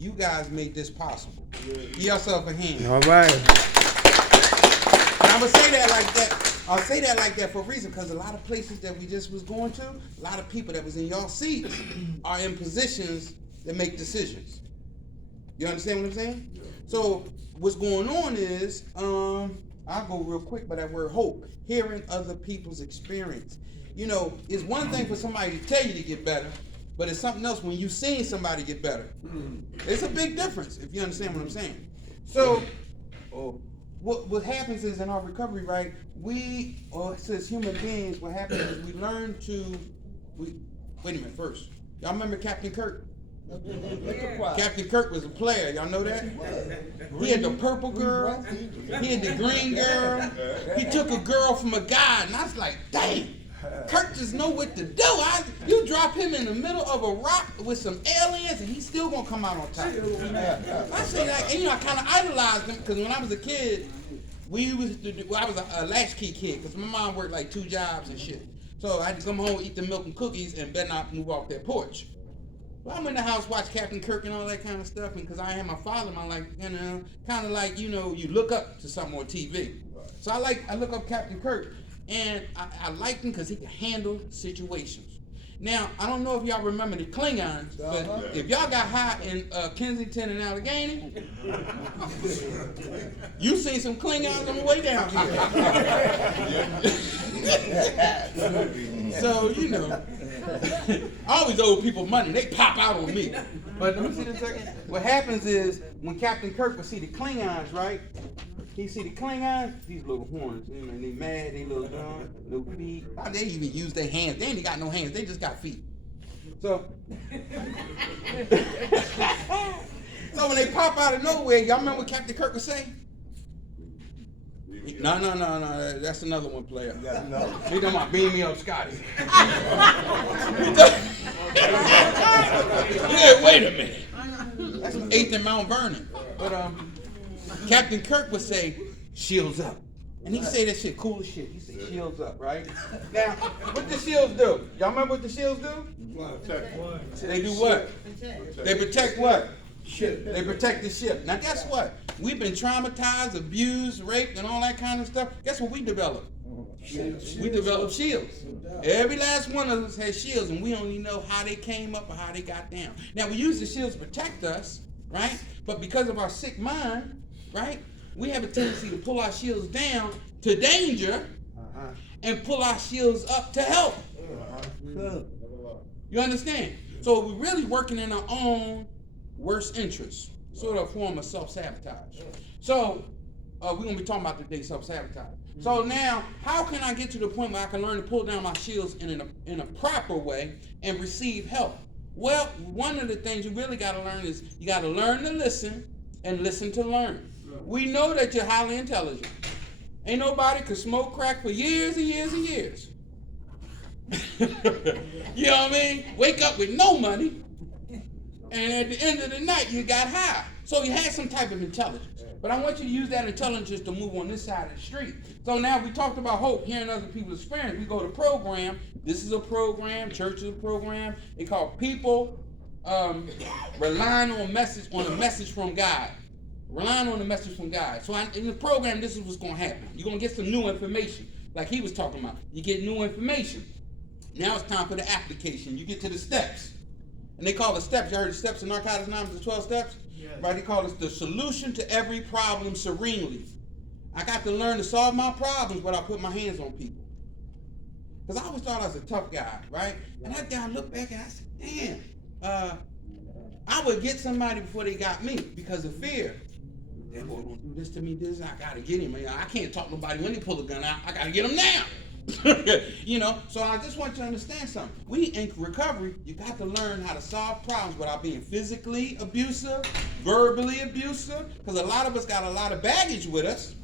you guys made this possible. Give yourself a hand. All right. And I'm gonna say that like that. I'll say that like that for a reason, because a lot of places that we just was going to, a lot of people that was in y'all seats are in positions that make decisions. You understand what I'm saying? Yeah. So what's going on is, I'll go real quick by that word hope. Hearing other people's experience. You know, it's one thing for somebody to tell you to get better, but it's something else when you've seen somebody get better. It's a big difference, if you understand what I'm saying. So, what happens is in our recovery, right, as human beings, what happens is we learn to, wait a minute first. Y'all remember Captain Kirk? Yeah. Captain Kirk was a player, y'all know that? He had the purple girl, he had the green girl, he took a girl from a guy, and I was like, dang, Kirk just know what to do. You drop him in the middle of a rock with some aliens, and he's still gonna come out on top. I say that, and I kind of idolized him, because when I was a kid, I was a latchkey kid, because my mom worked like 2 jobs and shit. So I had to come home, eat the milk and cookies, and better not move off that porch. Well, I'm in the house, watch Captain Kirk and all that kind of stuff, and because I had my father in my life, kind of like, you look up to something on TV. So I look up Captain Kirk, and I liked him because he could handle situations. Now, I don't know if y'all remember the Klingons, but if y'all got high in Kensington and Allegheny, you seen some Klingons on the way down here. So, always owe people money. They pop out on me. But let me see this second. What happens is, when Captain Kirk would see the Klingons, right? He see the Klingons, these little horns, they mad, they little dumb, little feet. They even use their hands. They ain't got no hands, they just got feet. So, so when they pop out of nowhere, y'all remember what Captain Kirk would say? No, that's another one, player. Yeah, no. He talking about beam me up, Scotty. Yeah, wait a minute. That's 8th and Mount Vernon. But Captain Kirk would say, shields up. And he say that shit cool as shit. He say shields up, right? Now, what the shields do? Y'all remember what the shields do? They do what? They protect what? Ship. They protect the ship. Now guess what? We've been traumatized, abused, raped, and all that kind of stuff. Guess what we developed? Shields. We developed shields. Every last one of us has shields, and we don't even know how they came up or how they got down. Now we use the shields to protect us, right? But because of our sick mind, right, we have a tendency to pull our shields down to danger and pull our shields up to help. You understand? So we're really working in our own worst interests, sort of a form of self-sabotage. So we're going to be talking about today self-sabotage. So now, how can I get to the point where I can learn to pull down my shields in a proper way and receive help? Well, one of the things you really got to learn is you got to learn to listen and listen to learn. We know that you're highly intelligent. Ain't nobody could smoke crack for years and years and years. You know what I mean? Wake up with no money, and at the end of the night, you got high. So you had some type of intelligence. But I want you to use that intelligence to move on this side of the street. So now we talked about hope, hearing other people's experience. We go to program. This is a program. Church is a program. They call people relying on a message from God. Relying on the message from God. So in the program, this is what's going to happen. You're going to get some new information, like he was talking about. You get new information. Now it's time for the application. You get to the steps. And they call the steps. You heard the steps in Narcotics Anonymous, the 12 steps? Yes. Right? They call it the solution to every problem serenely. I got to learn to solve my problems without putting my hands on people. Because I always thought I was a tough guy, right? And I look back and I said, damn, I would get somebody before they got me because of fear. That boy gonna do this to me, this, I gotta get him. I can't talk to nobody when they pull a gun out. I gotta get him now. So I just want you to understand something. We in recovery, you got to learn how to solve problems without being physically abusive, verbally abusive, because a lot of us got a lot of baggage with us.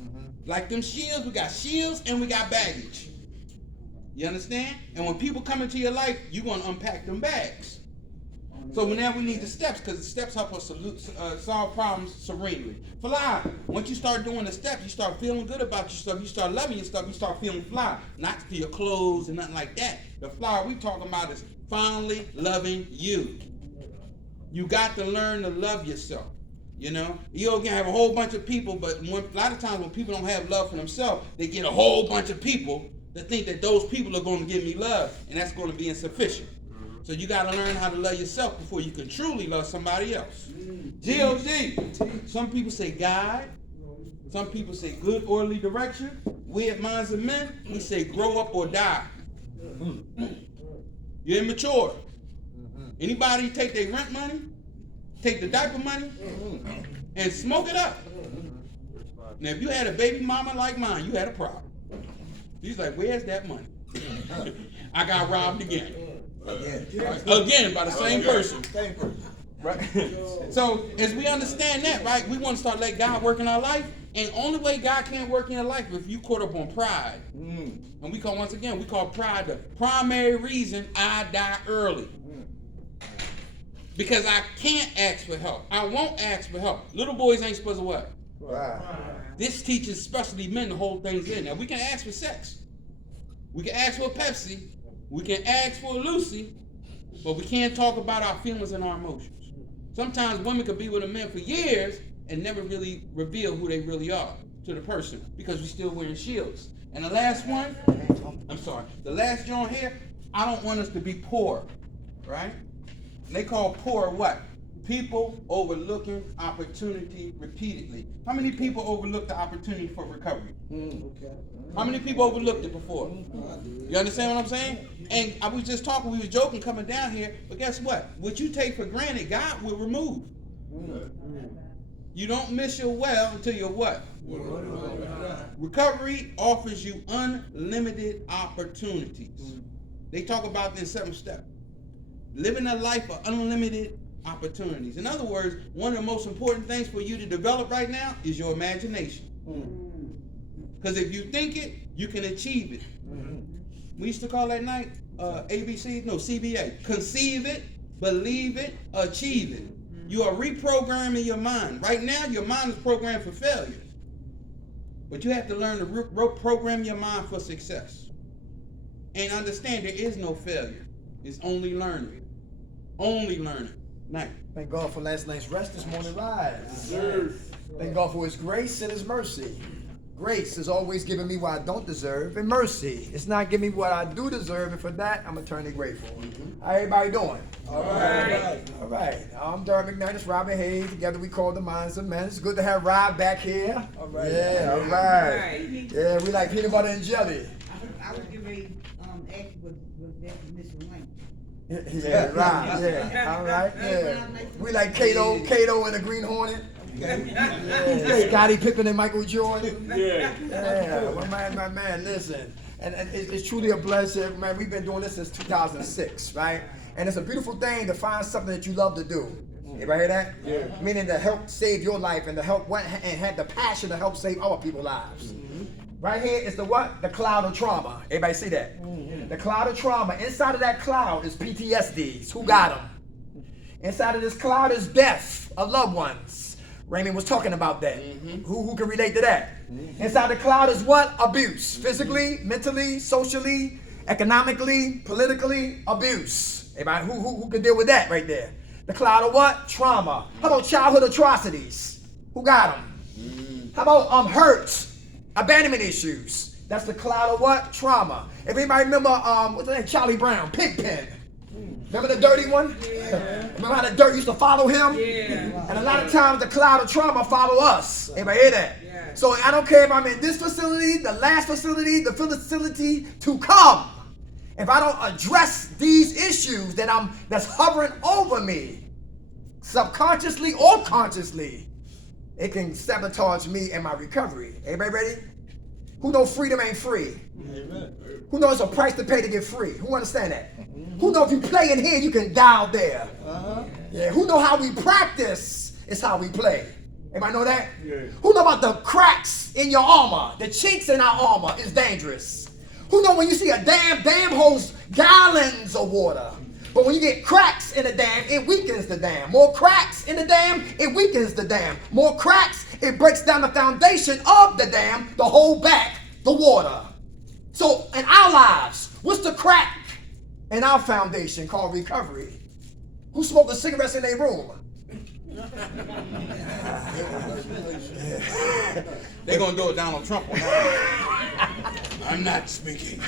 Like them shields, we got shields and we got baggage. You understand? And when people come into your life, you're going to unpack them bags. So now we need the steps, because the steps help us solve problems serenely. Fly. Once you start doing the steps, you start feeling good about yourself. You start loving yourself. You start feeling fly. Not for your clothes and nothing like that. The fly we talking about is finally loving you. You got to learn to love yourself. You know, you can have a whole bunch of people, but a lot of times when people don't have love for themselves, they get a whole bunch of people that think that those people are going to give me love, and that's going to be insufficient. So you got to learn how to love yourself before you can truly love somebody else. G.O.D. Some people say guide. Some people say good orderly direction. We at Minds of Men, we say grow up or die. You're immature. Anybody take their rent money, take the diaper money, and smoke it up. Now, if you had a baby mama like mine, you had a problem. She's like, where's that money? I got robbed again. Again, by the same person. Right? So, as we understand that, right, we want to start letting God work in our life. And only way God can't work in your life is if you caught up on pride. And we call pride the primary reason I die early. Because I can't ask for help. I won't ask for help. Little boys ain't supposed to what? Wow. This teaches especially men to hold things in. Now, we can ask for sex. We can ask for a Pepsi. We can ask for a Lucy. But we can't talk about our feelings and our emotions. Sometimes women could be with a man for years and never really reveal who they really are to the person because we're still wearing shields. And the last one, the last joint here, I don't want us to be poor, right? And they call poor what? People overlooking opportunity repeatedly. How many people overlooked the opportunity for recovery? How many people overlooked it before? You understand what I'm saying? And I was just talking, we was joking coming down here, but guess what? What you take for granted, God will remove. You don't miss your well until you're what? Recovery offers you unlimited opportunities. They talk about this 7 step. Living a life of unlimited opportunities. In other words, one of the most important things for you to develop right now is your imagination. Because if you think it, you can achieve it. We used to call that night CBA. Conceive it, believe it, achieve it. You are reprogramming your mind. Right now, your mind is programmed for failure. But you have to learn to reprogram your mind for success. And understand there is no failure. It's only learning. Only learning. Night. Thank God for last night's rest, this morning rise. Thank God for His grace and His mercy. Grace is always giving me what I don't deserve, and mercy is not giving me what I do deserve, and for that, I'm eternally grateful. How everybody doing? All right. All right. I'm Derek McNutt, Robin Hayes. Together we call the Minds of Men. It's good to have Rob back here. All right. Yeah, all right. Yeah, we like peanut butter and jelly. I was getting ready to ask was that Mr. Wayne. Yeah, Rob. Yeah, all right. Yeah. We like Kato and the Green Hornet. Yeah. Scottie Pippen and Michael Jordan. Yeah. Well, my man, listen. And it's truly a blessing, man. We've been doing this since 2006, right? And it's a beautiful thing to find something that you love to do. Everybody hear that? Yeah. Meaning to help save your life and to help and have the passion to help save other people's lives. Right here is the what? The cloud of trauma. Everybody see that? The cloud of trauma. Inside of that cloud is PTSDs. Who got them? Inside of this cloud is death of loved ones. Raymond was talking about that. Who can relate to that? Inside the cloud is what? Abuse. Physically, mentally, socially, economically, politically, abuse. Everybody, who can deal with that right there? The cloud of what? Trauma. How about childhood atrocities? Who got them? How about hurt, abandonment issues? That's the cloud of what? Trauma. Everybody remember, what's the name? Charlie Brown, Pigpen. Remember the dirty one? Yeah. Remember how the dirt used to follow him? Yeah. And a lot of times the cloud of trauma follow us. Anybody hear that? Yeah. So I don't care if I'm in this facility, the last facility, the facility to come. If I don't address these issues that's hovering over me, subconsciously or consciously, it can sabotage me and my recovery. Everybody ready? Who know freedom ain't free? Amen. Who knows a price to pay to get free? Who understand that? Who know if you play in here, you can die out there? Yeah. Who know how we practice is how we play? Anybody know that? Yeah. Who know about the cracks in your armor? The chinks in our armor is dangerous. Who know when you see a dam holds gallons of water, but when you get cracks in the dam, it weakens the dam. More cracks in the dam, it weakens the dam. More cracks, it breaks down the foundation of the dam to hold back the water. So in our lives, what's the crack in our foundation called recovery? Who smoking cigarettes in their room? They're gonna do a Donald Trump on that. I'm not speaking.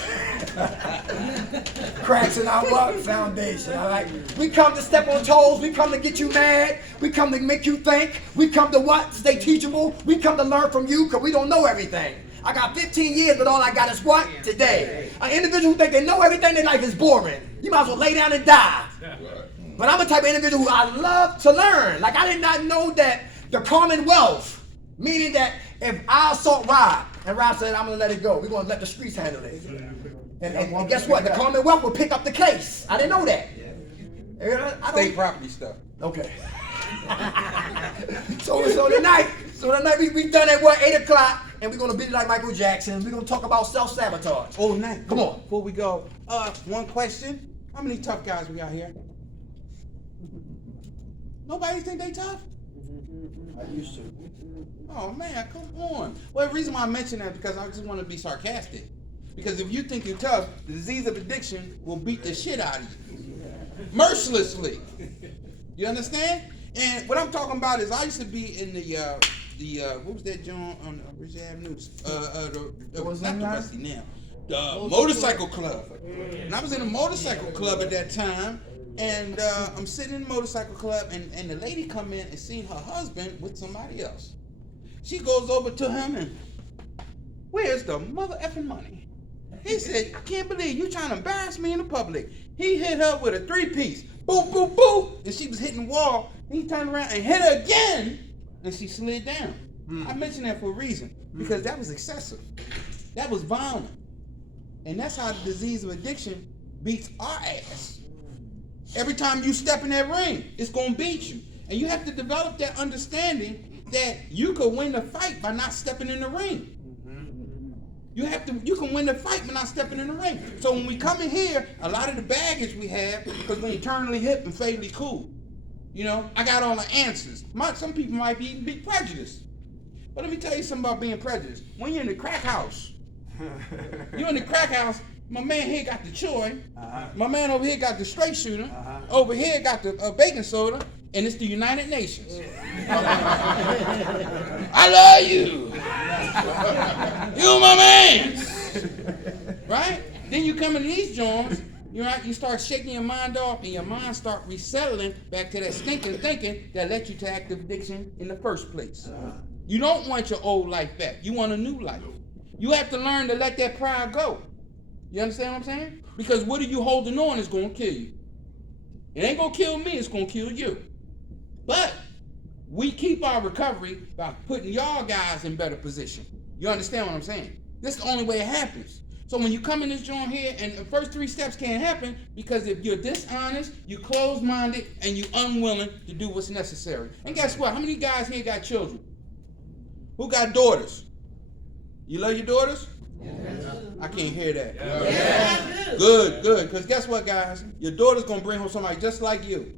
Cracks in our what? Foundation. All right. We come to step on toes. We come to get you mad. We come to make you think. We come to what? Stay teachable. We come to learn from you because we don't know everything. I got 15 years, but all I got is what? Today. An individual who think they know everything, their life is boring. You might as well lay down and die. But I'm a type of individual who I love to learn. Like, I did not know that the Commonwealth, meaning that if I assault Rob, and Rob said, I'm going to let it go. We're going to let the streets handle it. And guess what? The Commonwealth will pick up the case. I didn't know that. State property stuff. Okay. so tonight we done at what, 8 o'clock, and we're gonna beat it like Michael Jackson. We're gonna talk about self-sabotage. Oh, nice. Come on. Before we go, one question. How many tough guys we got here? Nobody think they tough? I used to. Oh man, come on. Well, the reason why I mention that is because I just want to be sarcastic. Because if you think you're tough, the disease of addiction will beat the shit out of you. Mercilessly. You understand? And what I'm talking about is I used to be in the what was that joint on Ridge Avenue? Not the Rusty now. The motorcycle club. And I was in a motorcycle club at that time. And I'm sitting in the motorcycle club, and the lady come in and seen her husband with somebody else. She goes over to him and, where's the mother effing money? He said, I can't believe you trying to embarrass me in the public. He hit her with a 3-piece. Boop, boop, boop. And she was hitting the wall. He turned around and hit her again, and she slid down. I mention that for a reason, because that was excessive. That was violent. And that's how the disease of addiction beats our ass. Every time you step in that ring, it's going to beat you. And you have to develop that understanding that you could win the fight by not stepping in the ring. You can win the fight by not stepping in the ring. So when we come in here, a lot of the baggage we have, because we're eternally hip and fatally cool. You know, I got all the answers. Some people might be prejudiced. But let me tell you something about being prejudiced. When you're in the crack house, my man here got the Choi. My man over here got the straight shooter. Over here got the baking soda. And it's the United Nations. I love you. You my man. Right? Then you come into these joints, you start shaking your mind off, and your mind start resettling back to that stinking thinking that led you to active addiction in the first place. You don't want your old life back. You want a new life. You have to learn to let that pride go. You understand what I'm saying? Because what are you holding on is going to kill you. It ain't going to kill me, it's going to kill you. But we keep our recovery by putting y'all guys in better position. You understand what I'm saying? This is the only way it happens. So when you come in this joint here, and the first 3 steps can't happen because if you're dishonest, you're closed-minded, and you're unwilling to do what's necessary. And guess what? How many guys here got children? Who got daughters? You love your daughters? Yes. I can't hear that. Yes. Good. Because guess what, guys? Your daughter's going to bring home somebody just like you.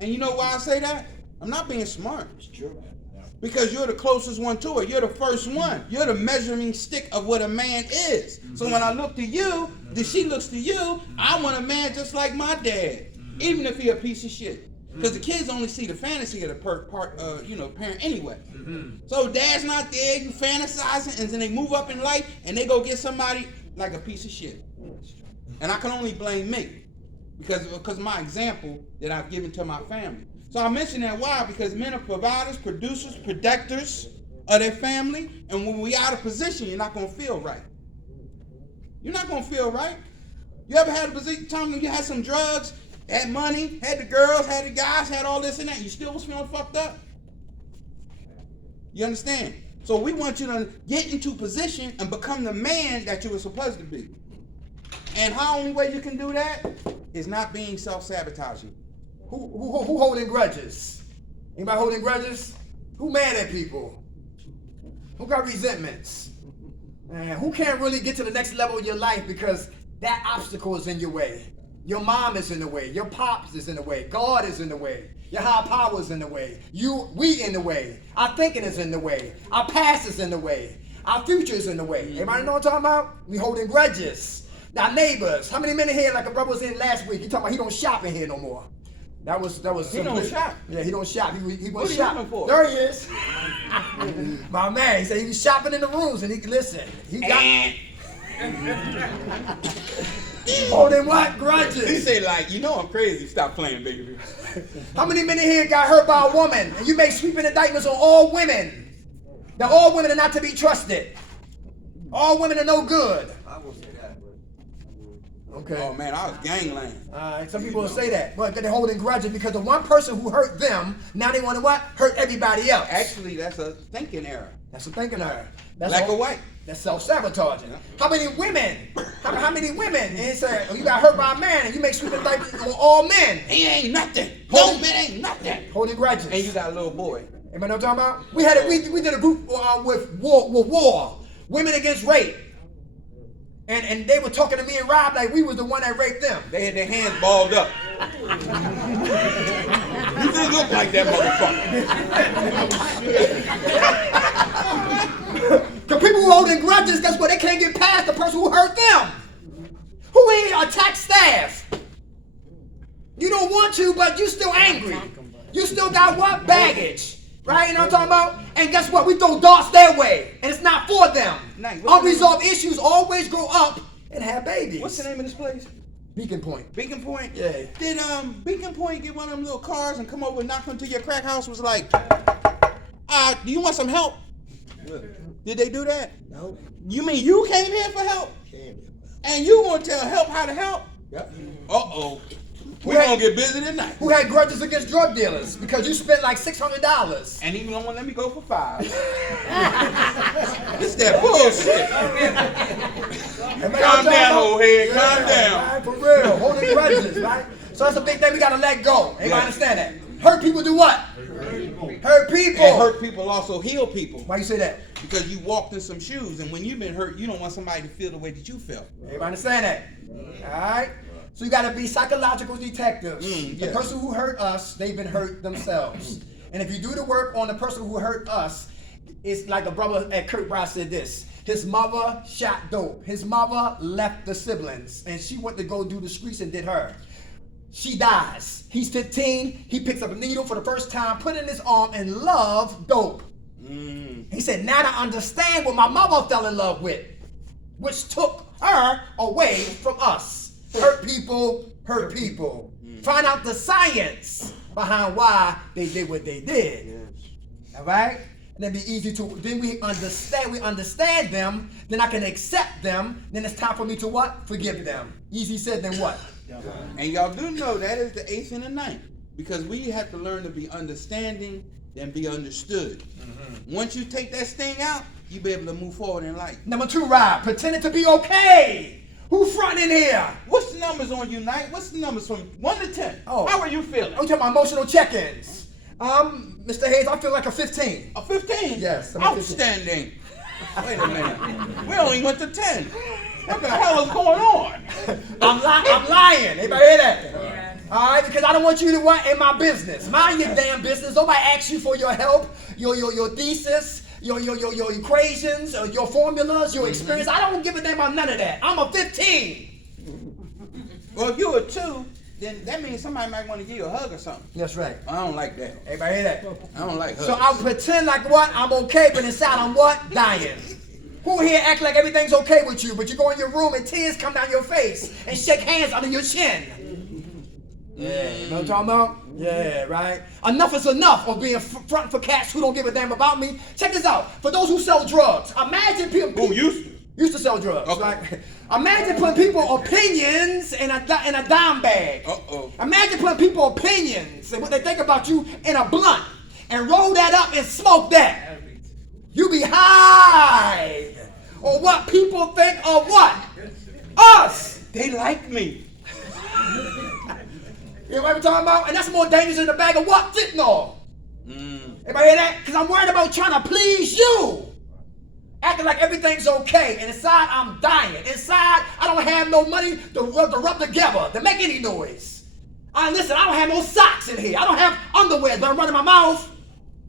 And you know why I say that? I'm not being smart. It's true. Because you're the closest one to it. You're the first one. You're the measuring stick of what a man is. So when I look to you, she looks to you, I want a man just like my dad. Even if he a piece of shit. Because the kids only see the fantasy of the parent anyway. So dad's not there, you fantasizing, and then they move up in life and they go get somebody like a piece of shit. And I can only blame me because of my example that I've given to my family. So I mention that why? Because men are providers, producers, protectors of their family, and when we out of position, you're not gonna feel right. You're not gonna feel right. You ever had a time when you had some drugs, had money, had the girls, had the guys, had all this and that, you still was feeling fucked up? You understand? So we want you to get into position and become the man that you were supposed to be. And how only way you can do that is not being self-sabotaging. Who holding grudges? Anybody holding grudges? Who mad at people? Who got resentments? Man, who can't really get to the next level of your life because that obstacle is in your way? Your mom is in the way. Your pops is in the way. God is in the way. Your higher power is in the way. We in the way. Our thinking is in the way. Our past is in the way. Our future is in the way. Everybody know what I'm talking about? We holding grudges. Our neighbors. How many men in here, like a brother was in last week, he talking about he don't shop in here no more. That was He don't shop? Yeah, he don't shop. He What went he shop. looking for? There he is. My man, he said he was shopping in the rooms and he got holding what? He Grudges. say like, you know I'm crazy. Stop playing, baby. How many men in here got hurt by a woman and you make sweeping indictments on all women? That all women are not to be trusted. All women are no good. I will say that, but Okay. Oh man, I was gangland. Alright, some people will say that, but they're holding grudges because the one person who hurt them, now they want to what? Hurt everybody else. Actually, that's a thinking error. That's a thinking error. That's Black all- or white? That's self-sabotaging. Yeah. How many women? How many women? And it said, oh, you got hurt by a man and you make sweeping indictments on all men. He ain't nothing. Hold- No man ain't nothing. Holding grudges. And you got a little boy. Anybody know what I'm talking about? We had we did a group with war, women against rape. And they were talking to me and Rob like we was the one that raped them. They had their hands balled up. You did look like that motherfucker. The people who holding grudges, guess what? They can't get past the person who hurt them. Who ain't attack staff? You don't want to, but you still angry. You still got what? Baggage. Right? You know what I'm talking about? And guess what? We throw darts their way. And it's not for them. Nice. What's the Unresolved issues always grow up and have babies. What's the name of this place? Beacon Point. Beacon Point? Yeah. Did Beacon Point get one of them little cars and come over and knock into your crack house? Was like, do you want some help? Did they do that? no, You mean you came here for help? can't be. And you gonna tell help how to help? Yep. Uh-oh. We Who had- gonna get busy tonight. Who had grudges against drug dealers because you spent like $600. And even don't let me go for 5. It's that bullshit. Calm down, old head. Calm down. Right, for real. Holding grudges, right? So that's a big thing we gotta let go. Anybody Yeah. understand that? Hurt people do what? Hurt people. And hurt people also heal people. Why you say that? Because you walked in some shoes, and when you've been hurt, you don't want somebody to feel the way that you felt. Everybody understand that? Alright? So you gotta be psychological detectives. The yes. person who hurt us, they've been hurt themselves. And if you do the work on the person who hurt us, it's like a brother at Kurt Brown said this. His mother shot dope. His mother left the siblings, and she went to go do the streets and did her. She dies. He's 15. He picks up a needle for the first time, put it in his arm, and love dope. He said, now I understand what my mother fell in love with, which took her away from us. Hurt people, hurt people. Find out the science behind why they did what they did. All right? And then be easy to, then we understand them, then I can accept them, then it's time for me to what? Forgive them. Easy said, then what? And y'all do know that is the 8th and the 9th. Because we have to learn to be understanding and be understood. Once you take that sting out, you'll be able to move forward in life. Number 2, Rob, pretending to be okay. Who fronting here? What's the numbers on Unite? What's the numbers from 1 to 10? Oh. How are you feeling? I'm talking about emotional check-ins. Mr. Hayes, I feel like a 15. A 15? Yes, I'm a 15. Outstanding. Wait a minute. We only went to 10. What the hell is going on? I'm lying. Anybody hear that? All right, because I don't want you to what in my business. Mind your damn business. Nobody asks you for your help, your thesis, your equations, or your formulas, your experience. I don't give a damn about none of that. I'm a 15. Well, if you're a 2, then that means somebody might want to give you a hug or something. That's right. I don't like that. Everybody hear that? I don't like hugs. So I'll pretend like what? I'm okay, but inside I'm what? Dying. Who here act like everything's okay with you, but you go in your room and tears come down your face and shake hands under your chin? Yeah, you know what I'm talking about? Yeah, right? Enough is enough of being front for cats who don't give a damn about me. Check this out. For those who sell drugs, imagine people Who used to? used to sell drugs, Okay. right? Imagine putting people opinions in a dime bag. Uh-oh. Imagine putting people opinions and what they think about you in a blunt and roll that up and smoke that. You be high on what people think of what? Us. They like me. You know what I'm talking about? And that's more dangerous than the bag of what? Fentanyl. Everybody hear that? Because I'm worried about trying to please you. Acting like everything's okay, and inside I'm dying. Inside, I don't have no money to rub together, to make any noise. Listen, I don't have no socks in here. I don't have underwear, but I'm running my mouth.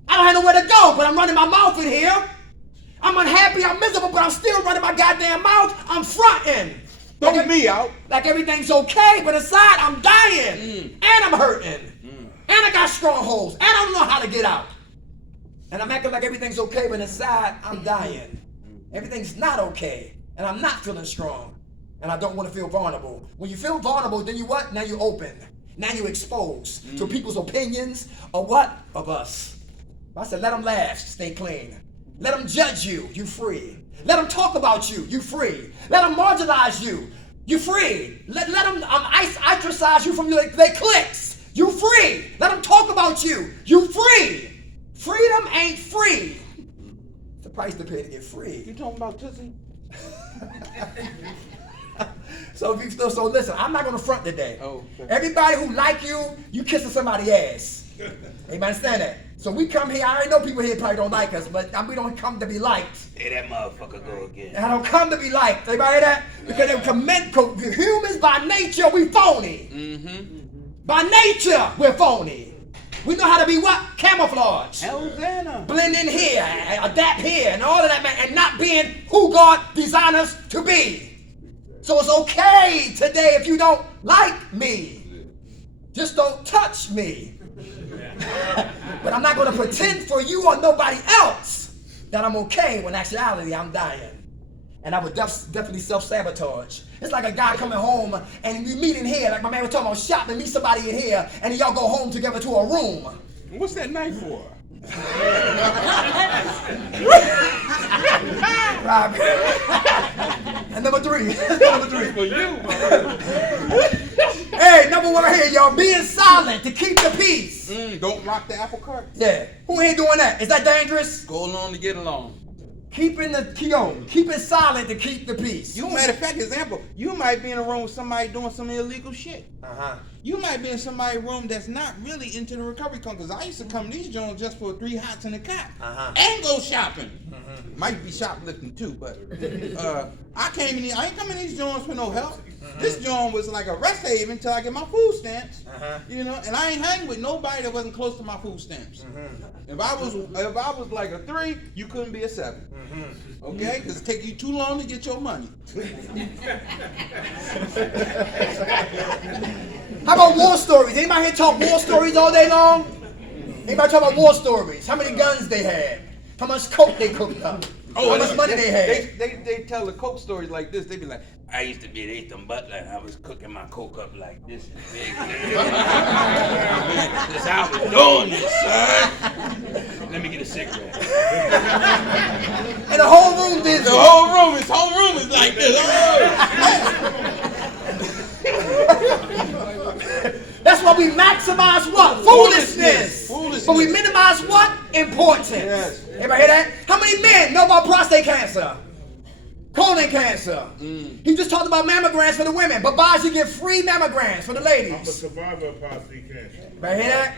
I don't have nowhere to go, but I'm running my mouth in here. I'm unhappy, I'm miserable, but I'm still running my goddamn mouth. I'm fronting. Throw me out. Like everything's okay, but inside I'm dying. And I'm hurting. And I got strongholds. And I don't know how to get out. And I'm acting like everything's okay, but inside I'm dying. Everything's not okay. And I'm not feeling strong. And I don't want to feel vulnerable. When you feel vulnerable, then you what? Now you open. Now you exposed to people's opinions of what? Of us. I said, let them laugh, stay clean. Let them judge you, you free. Let them talk about you, you free. Let them marginalize you, you free. Let them ostracize you from their cliques, you free. Let them talk about you, you free. Freedom ain't free. It's the price to pay to get free. You talking about Tootsie? So listen, I'm not gonna front today. Oh, okay. Everybody who like you kissing somebody's ass. Anybody understand that? So we come here, I already know people here probably don't like us, but we don't come to be liked. Hey, that motherfucker go again. And I don't come to be liked. Everybody hear that? Because humans by nature, we phony. By nature, we're phony. We know how to be what? Camouflage. Hosanna. Blend in here, adapt here, and all of that, man, and not being who God designed us to be. So it's okay today if you don't like me. Just don't touch me. But I'm not going to pretend for you or nobody else that I'm okay when actuality I'm dying. And I would definitely self-sabotage. It's like a guy coming home and we meet in here, like my man was talking about shopping, meet somebody in here, and y'all go home together to a room. What's that knife for? And number three. For you, Hey, number one right here, y'all. Being silent to keep the peace. Don't rock the apple cart. Yeah. Who ain't doing that? Is that dangerous? Go along to get along. Keeping silent to keep the peace. Matter of fact, example, you might be in a room with somebody doing some illegal shit. Uh-huh. You might be in somebody's room that's not really into the recovery because I used to come to these joints just for 3 hots and a cot and go shopping. Might be shoplifting too, but I ain't coming to these joints for no help. This joint was like a rest haven until I get my food stamps. You know, and I ain't hang with nobody that wasn't close to my food stamps. If I was like a 3, you couldn't be a 7. Okay, because it take you too long to get your money. How about war stories? Anybody here talk war stories all day long? Anybody talk about war stories? How many guns they had? How much coke they cooked up? How much money they had? They tell the coke stories like this. They be like, I used to be at Ethan Butler and I was cooking my coke up like this big. That's how I was doing it, son. Let me get a cigarette. And the whole room did the whole room is like this. That's why we maximize what? Foolishness. But we minimize what? Importance. Yes. Everybody hear that? How many men know about prostate cancer? Colon cancer. He just talked about mammograms for the women, but why should get free mammograms for the ladies? I'm a survivor of prostate cancer. Everybody hear that?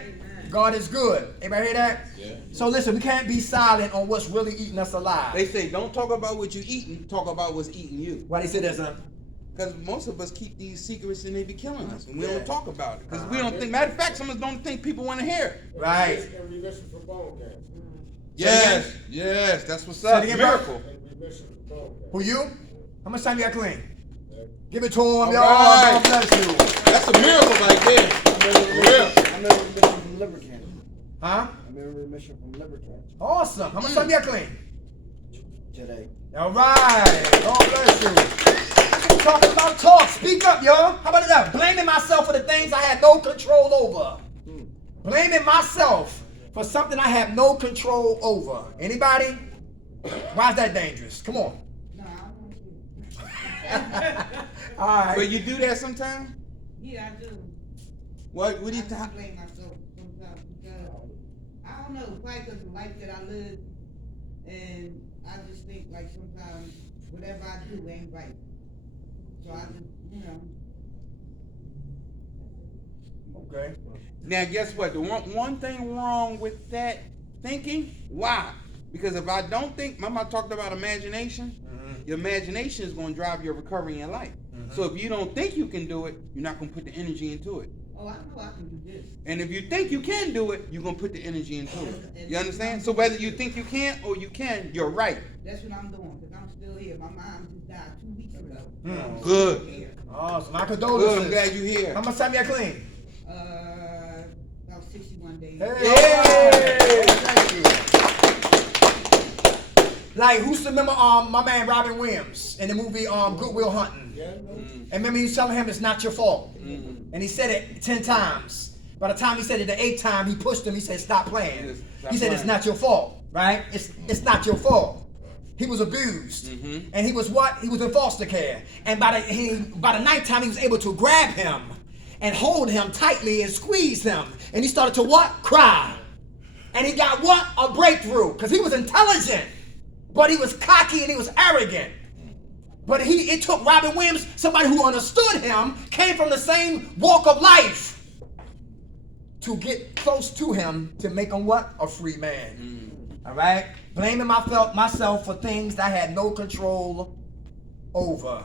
God is good. Everybody hear that? Yeah. So listen, we can't be silent on what's really eating us alive. They say don't talk about what you're eating, talk about what's eating you. Why they say that, son? Because most of us keep these secrets and they be killing us, and we don't talk about it. Because we don't think, matter of fact, some of us don't think people want to hear it. Right. And remission from bone cancer. Yes, that's what's up. Miracle. And remission from bone cancer. Who you? How much time you got clean? Give it to him, y'all. Right. God bless you. That's a miracle right there. I'm in remission from liver cancer. Huh? I'm in remission from liver cancer Awesome. How much time you got clean? today. All right. God bless you. Talking about talk. Speak up, y'all. How about that? Blaming myself for the things I had no control over. Blaming myself for something I have no control over. Anybody? Why is that dangerous? Come on. No, I don't do All right. But you do that sometimes? Yeah, I do. What do you I think? blame myself sometimes because I don't know, probably because of the life that I live, and I just think like sometimes whatever I do ain't right. So I just, Okay. Now, guess what? The one thing wrong with that thinking, why? Because if I don't think, remember I talked about imagination? Your imagination is going to drive your recovery in your life. So if you don't think you can do it, you're not going to put the energy into it. oh, I know I can do this. And if you think you can do it, you're going to put the energy into it. You understand? So whether you think you can't or you can, you're right. That's what I'm doing, because I'm still here. here. My mom just died 2 weeks ago. Good. Yeah. Oh, so my Good. condolences. I'm glad you're here. How much time you got clean? About 61 days. Hey. Thank you. Like, who's remember my man Robin Williams in the movie Good Will Hunting? Yeah, no. And remember he was telling him it's not your fault. And he said it 10 times. By the time he said it the 8th time, he pushed him. He said, stop playing. He said, it's not your fault, right? It's not your fault. He was abused. And he was what? He was in foster care. And by the ninth time, he was able to grab him and hold him tightly and squeeze him. And he started to what? Cry. And he got what? A breakthrough. Because he was intelligent. But he was cocky and he was arrogant. But it took Robin Williams, somebody who understood him, came from the same walk of life, to get close to him to make him what? A free man. All right? Blaming myself for things that I had no control over.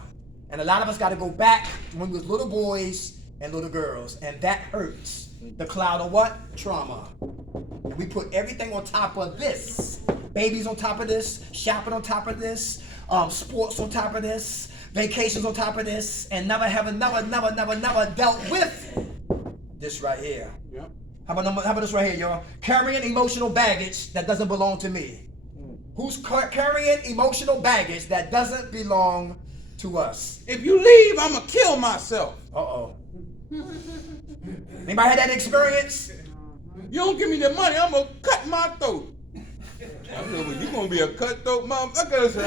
And a lot of us got to go back when we was little boys and little girls. And that hurts. The cloud of what? Trauma. And we put everything on top of this. Babies on top of this. Shopping on top of this. Sports on top of this. Vacations on top of this. And never dealt with this right here. Yep. How about this right here, y'all? Carrying emotional baggage that doesn't belong to me. Who's carrying emotional baggage that doesn't belong to us? If you leave, I'ma kill myself. Uh-oh. Anybody had that experience? You don't give me the money, I'm gonna cut my throat. I said, well, you gonna be a cutthroat motherfucker, so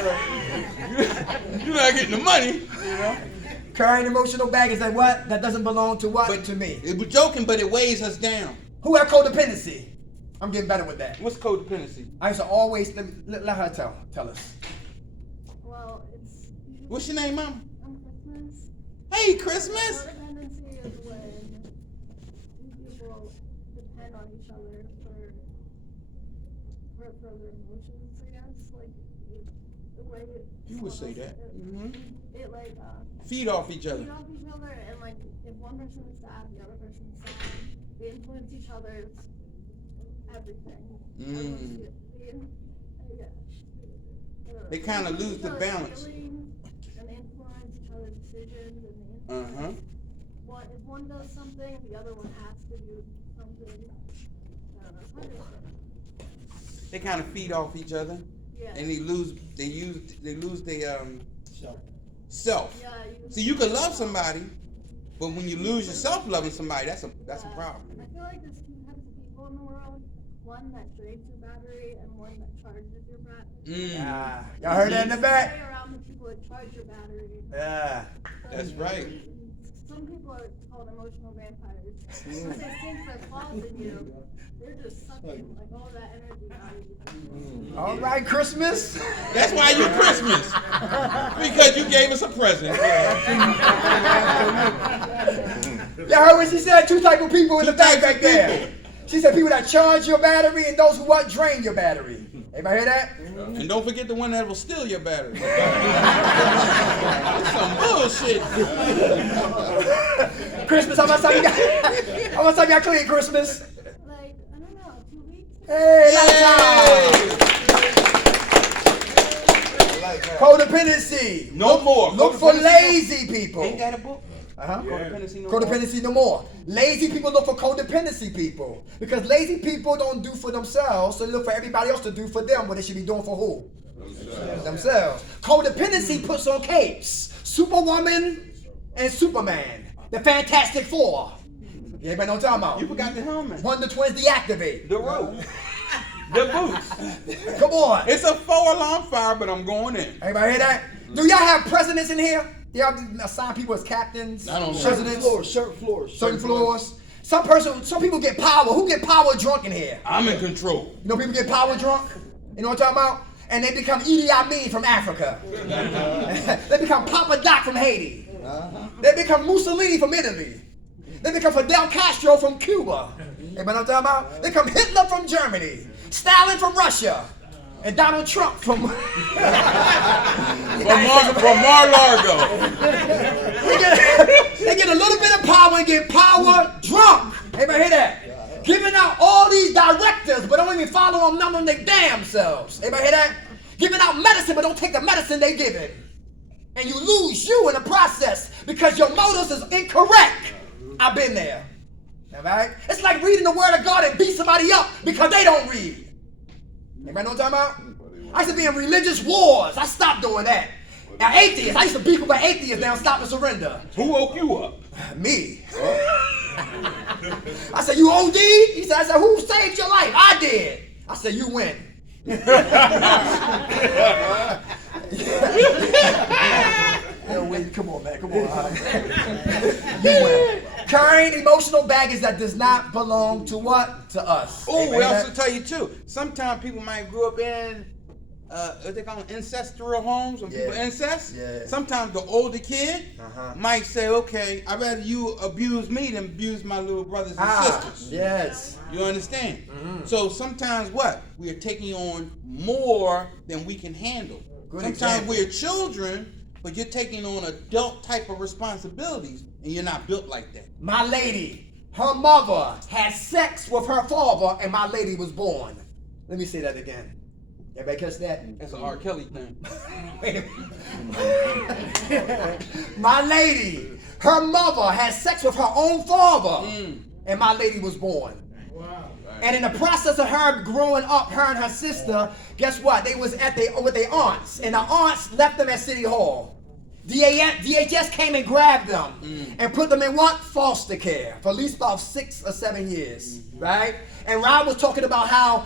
you're not getting the money, you know? Carrying emotional baggage that what? That doesn't belong to what? But to me. It was joking, but it weighs us down. Who have codependency? I'm getting better with that. What's codependency? I used to always, let her tell us. Well, it's What's your name, Mama? Christmas. Hey, Christmas. Codependency is when people depend on each other for their emotions, I guess. Like, the way You would say that. It like, Feed off each other. feed off each other, and like, if one person is sad, the other person is sad. They influence each other's everything. They kind of lose the balance. And they influence each other's decisions, and they Uh-huh. if one does something, the other one has to do something. I don't know, it's hard to explain. They kind of feed off each other, Yeah. and they lose their self. Yeah, See, you can love somebody, but when you lose yourself loving somebody, that's a problem. I feel like there's two types of people in the world. One that drains your battery and one that charges your battery. Y'all heard that in the back? Stay around the people that charge your battery. Yeah. That's right. Some people are called emotional vampires. Once they sense their flaws in you, they're just sucking like all that energy out of you. All right, Christmas. That's why you Christmas, because you gave us a present. Y'all heard what she said? Two type of people in the back types of back there. people. She said people that charge your battery and those who what drain your battery. Everybody hear that? And don't forget the one that will steal your battery. It's some bullshit. Christmas, how much time you got? How much time you got clean Christmas? Like, I don't know, 2 weeks? Hey, codependency. No more. Look for lazy people. Ain't that a book? Uh-huh. Codependency no more. Codependency no more. Lazy people look for codependency people. Because lazy people don't do for themselves, so they look for everybody else to do for them what they should be doing for who? Themselves. Codependency puts on capes. Superwoman and Superman. The Fantastic Four. Everybody know what I'm talking about? You forgot the helmet. Wonder Twins deactivate. The rope. The boots. Come on. It's a 4-alarm fire, but I'm going in. Everybody hear that? Do y'all have presidents in here? Do y'all assign people as captains? I don't know. Presidents? Certain floors. Certain floors. Some people get power. Who get power drunk in here? I'm in control. You know people get power drunk? You know what I'm talking about? And they become Idi Amin from Africa. They become Papa Doc from Haiti. They become Mussolini from Italy. They become Fidel Castro from Cuba. You know what I'm talking about? They become Hitler from Germany. Stalin from Russia. And Donald Trump from Mar-a-Lago. They get a little bit of power and get power drunk. Everybody hear that? Giving out all these directives, but don't even follow them, none of them their damn selves. Everybody hear that? Giving out medicine, but don't take the medicine they giving. And you lose you in the process because your motives is incorrect. I've been there. All right? It's like reading the word of God and beat somebody up because they don't read. Anybody know what I'm talking about? I used to be in religious wars. I stopped doing that. Now, atheists, I used to beat up with atheists down Stop and Surrender. Who woke you up? Me. I said, you OD? He said, who saved your life? I did. I said, you win. Yo, wait, come on, man. Come on. You win. Carrying emotional baggage that does not belong to what? To us. Oh, Amen. we also tell you too. Sometimes people might grow up in what they call them, ancestral homes when people incest. Yeah. Sometimes the older kid might say, okay, I'd rather you abuse me than abuse my little brothers and sisters. Yes. You understand? So sometimes what? We are taking on more than we can handle. Good Sometimes example. we're children, but you're taking on adult type of responsibilities and you're not built like that. My lady, her mother had sex with her father and my lady was born. Let me say that again. Everybody catch that? That's an R. Kelly thing. Wait a minute. My lady, her mother had sex with her own father and my lady was born. And in the process of her growing up, her and her sister, guess what? They was with their aunts, and the aunts left them at City Hall. DHS came and grabbed them and put them in what? Foster care for at least about 6 or 7 years, right? And Rob was talking about how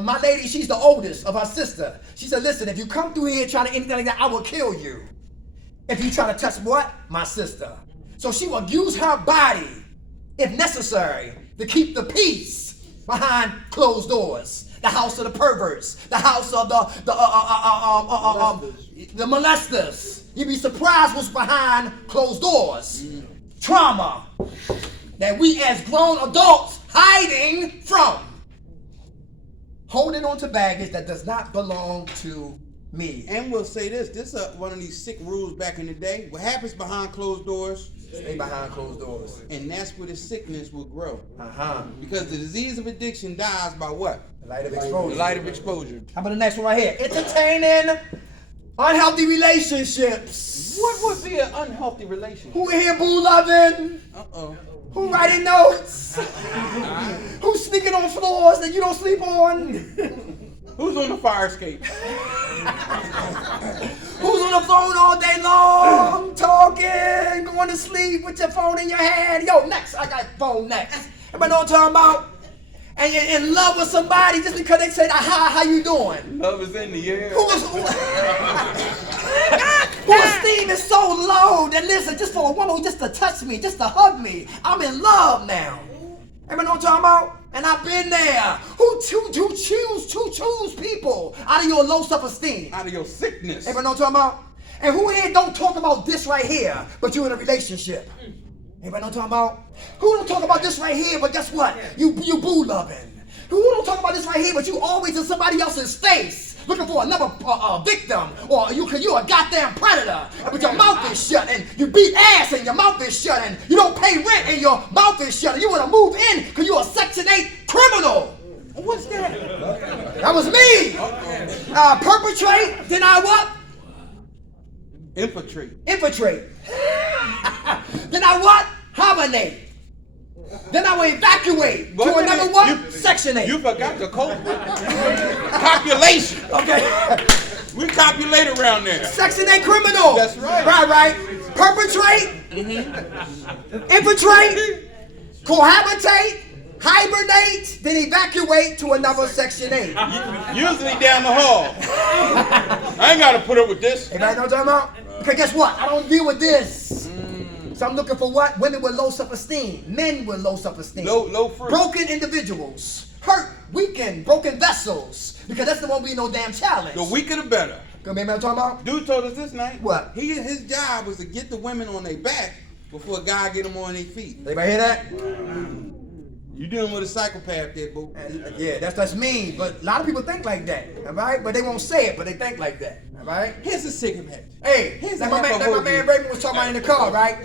my lady, she's the oldest of her sister. She said, listen, if you come through here trying to anything like that, I will kill you. If you try to touch what? My sister. So she will use her body, if necessary, to keep the peace behind closed doors. The house of the perverts, the house of the molesters. You'd be surprised what's behind closed doors. Trauma that we as grown adults hiding from. Holding on to baggage that does not belong to me. And we'll say this is one of these sick rules back in the day. What happens behind closed doors? Stay behind closed doors. And that's where the sickness will grow. Uh-huh. Because the disease of addiction dies by what? The light of exposure. The light of exposure. How about the next one right here? Entertaining unhealthy relationships. What would be an unhealthy relationship? Who in here boo loving? Uh-oh. Who writing notes? Who's sneaking on floors that you don't sleep on? Who's on the fire escape? Who's on the phone all day long, talking, going to sleep with your phone in your hand? Yo, next, I got phone next. Everybody know what I'm talking about? And you're in love with somebody just because they said, aha, how you doing? Love is in the air. Whose esteem is so low that listen, just for a woman just to touch me, just to hug me, I'm in love now. Everybody know what I'm talking about? And I've been there. Who choose people out of your low self-esteem? Out of your sickness. Everybody know what I'm talking about? And who here don't talk about this right here, but you're in a relationship? Everybody know what I'm talking about? Who don't talk about this right here, but guess what? You boo loving. Who don't talk about this right here, but you always in somebody else's face, looking for another victim, or you a goddamn predator, but your mouth is shut, and you beat ass, and your mouth is shut, and you don't pay rent, and your mouth is shut, and you want to move in because you're a Section 8 criminal. What's that? That was me. Perpetrate, then I what? Infiltrate. Then I what? Hibernate. Then I will evacuate to another what? Section 8. You forgot the code. Copulation. Okay. We copulate around there. Section 8 criminal. That's right. Right. Perpetrate. Infiltrate. Cohabitate. Hibernate. Then evacuate to another Section 8. Usually down the hall. I ain't got to put up with this. Everybody know what I'm talking about? Because guess what? I don't deal with this. So I'm looking for what? Women with low self-esteem. Men with low self-esteem. Low fruit. Broken individuals. Hurt, weakened, broken vessels. Because that's the one we know damn challenge. The weaker the better. Remember what I'm talking about? Dude told us this night. What? His job was to get the women on their back before God get them on their feet. Anybody hear that? You dealing with a psychopath there, boo. Yeah, that's mean. But a lot of people think like that. All right? But they won't say it, but they think like that. All right? Here's a cigarette. Hey, Here's like a my man hoagie. Raymond was talking about in the car, right?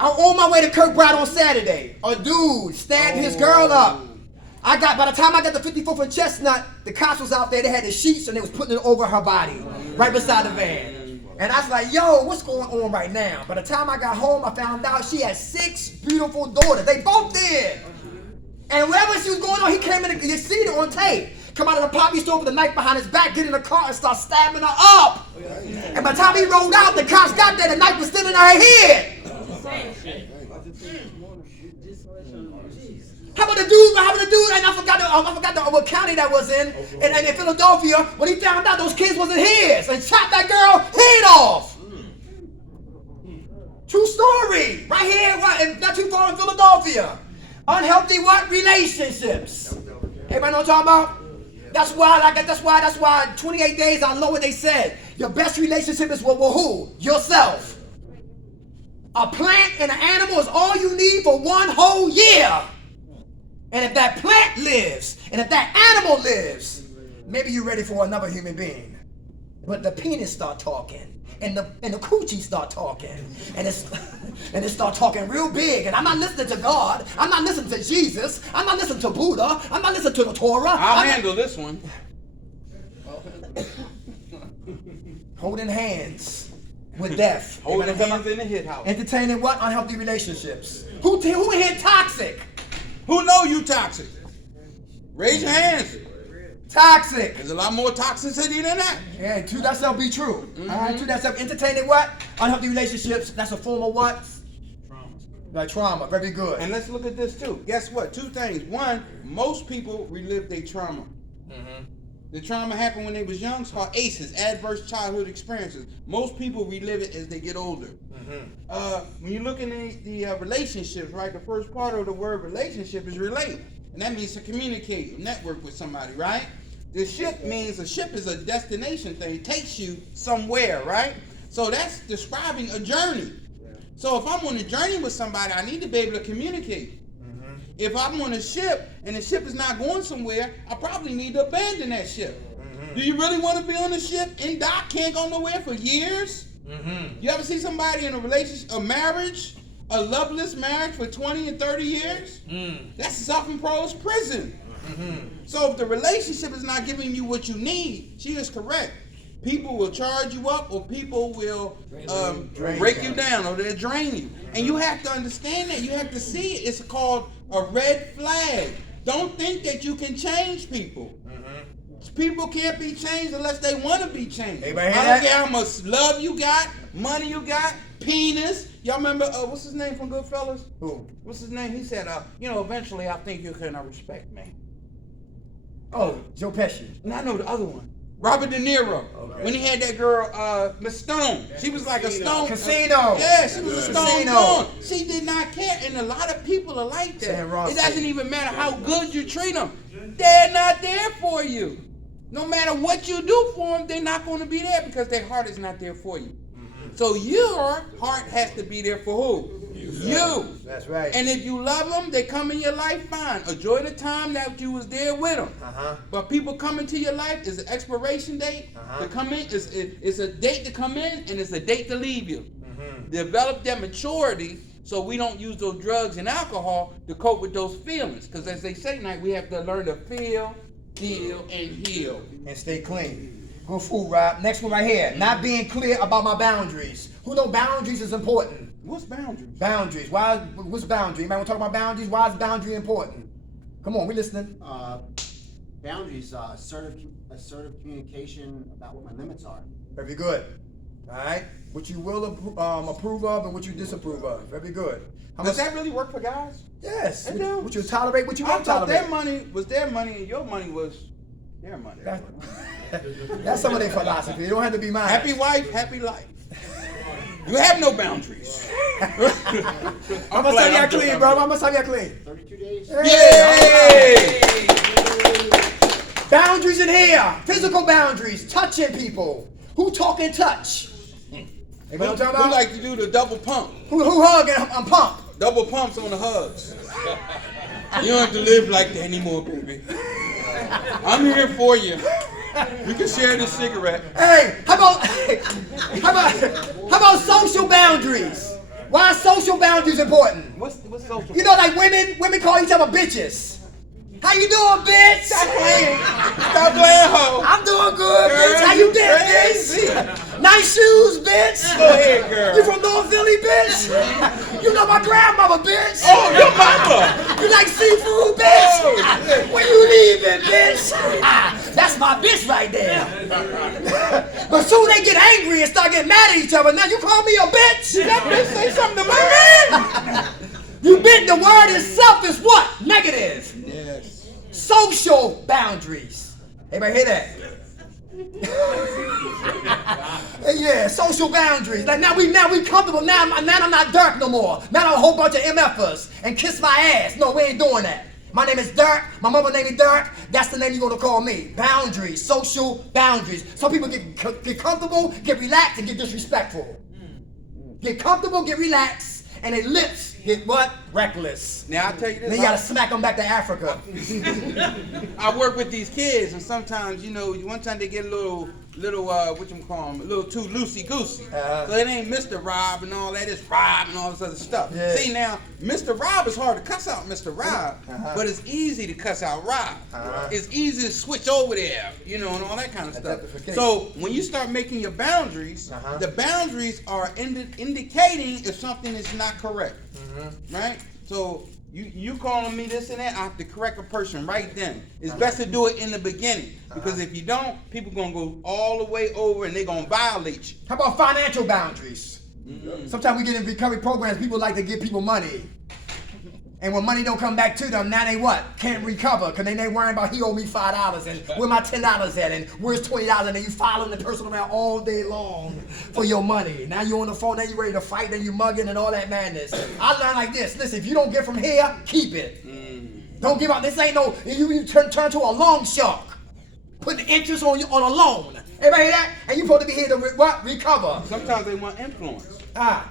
I'm on my way to Kirkbride on Saturday. A dude stabbed his girl up. By the time I got to 54th and Chestnut, the cops was out there. They had the sheets and they was putting it over her body, right beside the van. And I was like, yo, what's going on right now? By the time I got home, I found out she had 6 beautiful daughters. They both did. And wherever she was going on, he came in, you see it on tape. Come out of the poppy store with a knife behind his back, get in the car and start stabbing her up. And by the time he rolled out, the cops got there, the knife was still in her head. How about the dude, and I forgot what county that was in Philadelphia, when he found out those kids wasn't his, and chopped that girl head off. True story, right here, not too far in Philadelphia. Unhealthy what? Relationships. Everybody know what I'm talking about? That's why 28 days, I know what they said. Your best relationship is with who? Yourself. A plant and an animal is all you need for 1 whole year. And if that plant lives, and if that animal lives, maybe you're ready for another human being. But the penis start talking, and the coochie start talking, and it start talking real big. And I'm not listening to God. I'm not listening to Jesus. I'm not listening to Buddha. I'm not listening to the Torah. I'll handle this one. Holding hands with death. Holding hands in the hit house. Entertaining what? Unhealthy relationships. Who in here toxic? Who know you toxic? Raise your hands. Toxic. There's a lot more toxicity than that. Yeah, to that self be true. All right, to that self. Entertaining what? Unhealthy relationships. That's a form of what? Trauma. Like trauma. Very good. And let's look at this too. Guess what? 2 things. One, most people relive their trauma. The trauma happened when they was young. It's called ACEs, adverse childhood experiences. Most people relive it as they get older. When you look in the relationships, right? The first part of the word relationship is relate, and that means to communicate, network with somebody, right? The ship means a ship is a destination thing. It takes you somewhere, right? So that's describing a journey. So if I'm on a journey with somebody, I need to be able to communicate. If I'm on a ship and the ship is not going somewhere, I probably need to abandon that ship. Do you really want to be on a ship and dock, can't go nowhere for years? You ever see somebody in a relationship, a marriage, a loveless marriage for 20 and 30 years? That's self-imposed prison. So if the relationship is not giving you what you need, she is correct. People will charge you up, or people will break you down, or they'll drain you. And you have to understand that. You have to see it. It's called a red flag. Don't think that you can change people. People can't be changed unless they want to be changed. I don't care how much love you got, money you got, penis. Y'all remember, what's his name from Goodfellas? Who? What's his name? He said, eventually I think you can respect me. Oh, Joe Pesci. And I know the other one. Robert De Niro. Okay. When he had that girl, Miss Stone. She was like a stone. Casino. Yeah, she was a stone girl. She did not care. And a lot of people are like that. It doesn't even matter how good you treat them. They're not there for you. No matter what you do for them, they're not going to be there because their heart is not there for you. So your heart has to be there for who? You. That's right. And if you love them, they come in your life, fine. Enjoy the time that you was there with them. But people come into your life is an expiration date to come in. It's a date to come in, and it's a date to leave you. Develop that maturity so we don't use those drugs and alcohol to cope with those feelings. Because as they say tonight, we have to learn to feel, deal, and heal. And stay clean. Good food, Rob. Next one right here. Not being clear about my boundaries. Who know boundaries is important? What's boundaries? Boundaries. What's boundary? You might want to talk about boundaries. Why is boundary important? Come on, we listening. Boundaries, assertive communication about what my limits are. Very good. All right. What you will approve of and what you disapprove of. Very good. Does that really work for guys? Yes. It do. What you tolerate, what you I won't thought tolerate. their money was their money and your money was their money. That's some of their philosophy. It don't have to be mine. Happy wife, happy life. You have no boundaries. I'm gonna say y'all clean, bro. I'm gonna say y'all clean. 32 days. Yay! Boundaries in here. Physical boundaries. Touching people. Who talk and touch? Who like to do the double pump? Who hug and pump? Double pumps on the hugs. You don't have to live like that anymore, baby. I'm here for you. You can share this cigarette. Hey, how about social boundaries? Why are social boundaries important? What's social? You know, like women call each other bitches. How you doing, bitch? Stop playing. Stop playing, ho. I'm doing good, Girl, bitch. How you been, crazy. bitch? Nice shoes, bitch. Go ahead, girl. You from North Philly, bitch? You know my grandmother, bitch. Oh, your mama. You like seafood, bitch? Oh, When you leaving, bitch? That's my bitch right there. But soon they get angry and start getting mad at each other. Now you call me a bitch? That bitch say something to my man. You bitch, the word itself is what? Negative. Yes. Social boundaries. Everybody hear that? Yeah, social boundaries. Like now we comfortable. Now I'm not Dirk no more. Now I'm a whole bunch of MFers and kiss my ass. No, we ain't doing that. My name is Dirk. My mother name is Dirk. That's the name you're gonna call me. Boundaries, social boundaries. Some people get comfortable, get relaxed, and get disrespectful. Get comfortable, get relaxed, and their lips get what? Reckless. Now I tell you this. Then you gotta smack them back to Africa. I work with these kids, and sometimes, one time they get a little, a little too loosey-goosey. So it ain't Mr. Rob and all that, it's Rob and all this other stuff. Yeah. See, now, Mr. Rob is hard to cuss out Mr. Rob, but it's easy to cuss out Rob. It's easy to switch over there, and all that kind of stuff. Identification. So when you start making your boundaries, the boundaries are indicating if something is not correct, right? So you calling me this and that, I have to correct a person right then. It's best to do it in the beginning, because if you don't, people gonna go all the way over and they gonna violate you. How about financial boundaries? Sometimes we get in recovery programs, people like to give people money. And when money don't come back to them, now they what? Can't recover, because they worrying about he owe me $5 and where my $10 at and where's $20, and then you following the person around all day long for your money. Now you on the phone, then you ready to fight, then you mugging and all that madness. I learned like this. Listen, if you don't get from here, keep it. Don't give up. This ain't no, you turn to a loan shark. Putting interest on a loan. Everybody hear that? And you supposed to be here to recover. Sometimes they want influence.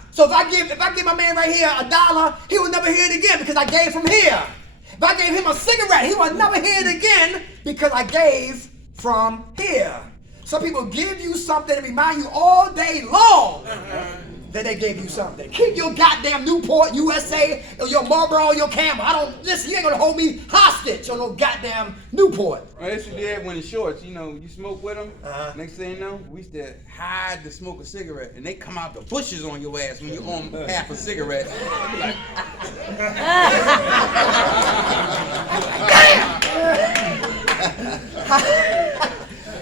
So if I give my man right here $1, he will never hear it again because I gave from here. If I gave him a cigarette, he will never hear it again because I gave from here. Some people give you something to remind you all day long that they gave you something. Keep your goddamn Newport USA or your Marlboro or your Camel. Listen, you ain't gonna hold me hostage on no goddamn Newport. I used to do that when in shorts, you smoke with them. Next thing you know, we used to hide to smoke a cigarette, and they come out the bushes on your ass when you on half a cigarette. Like,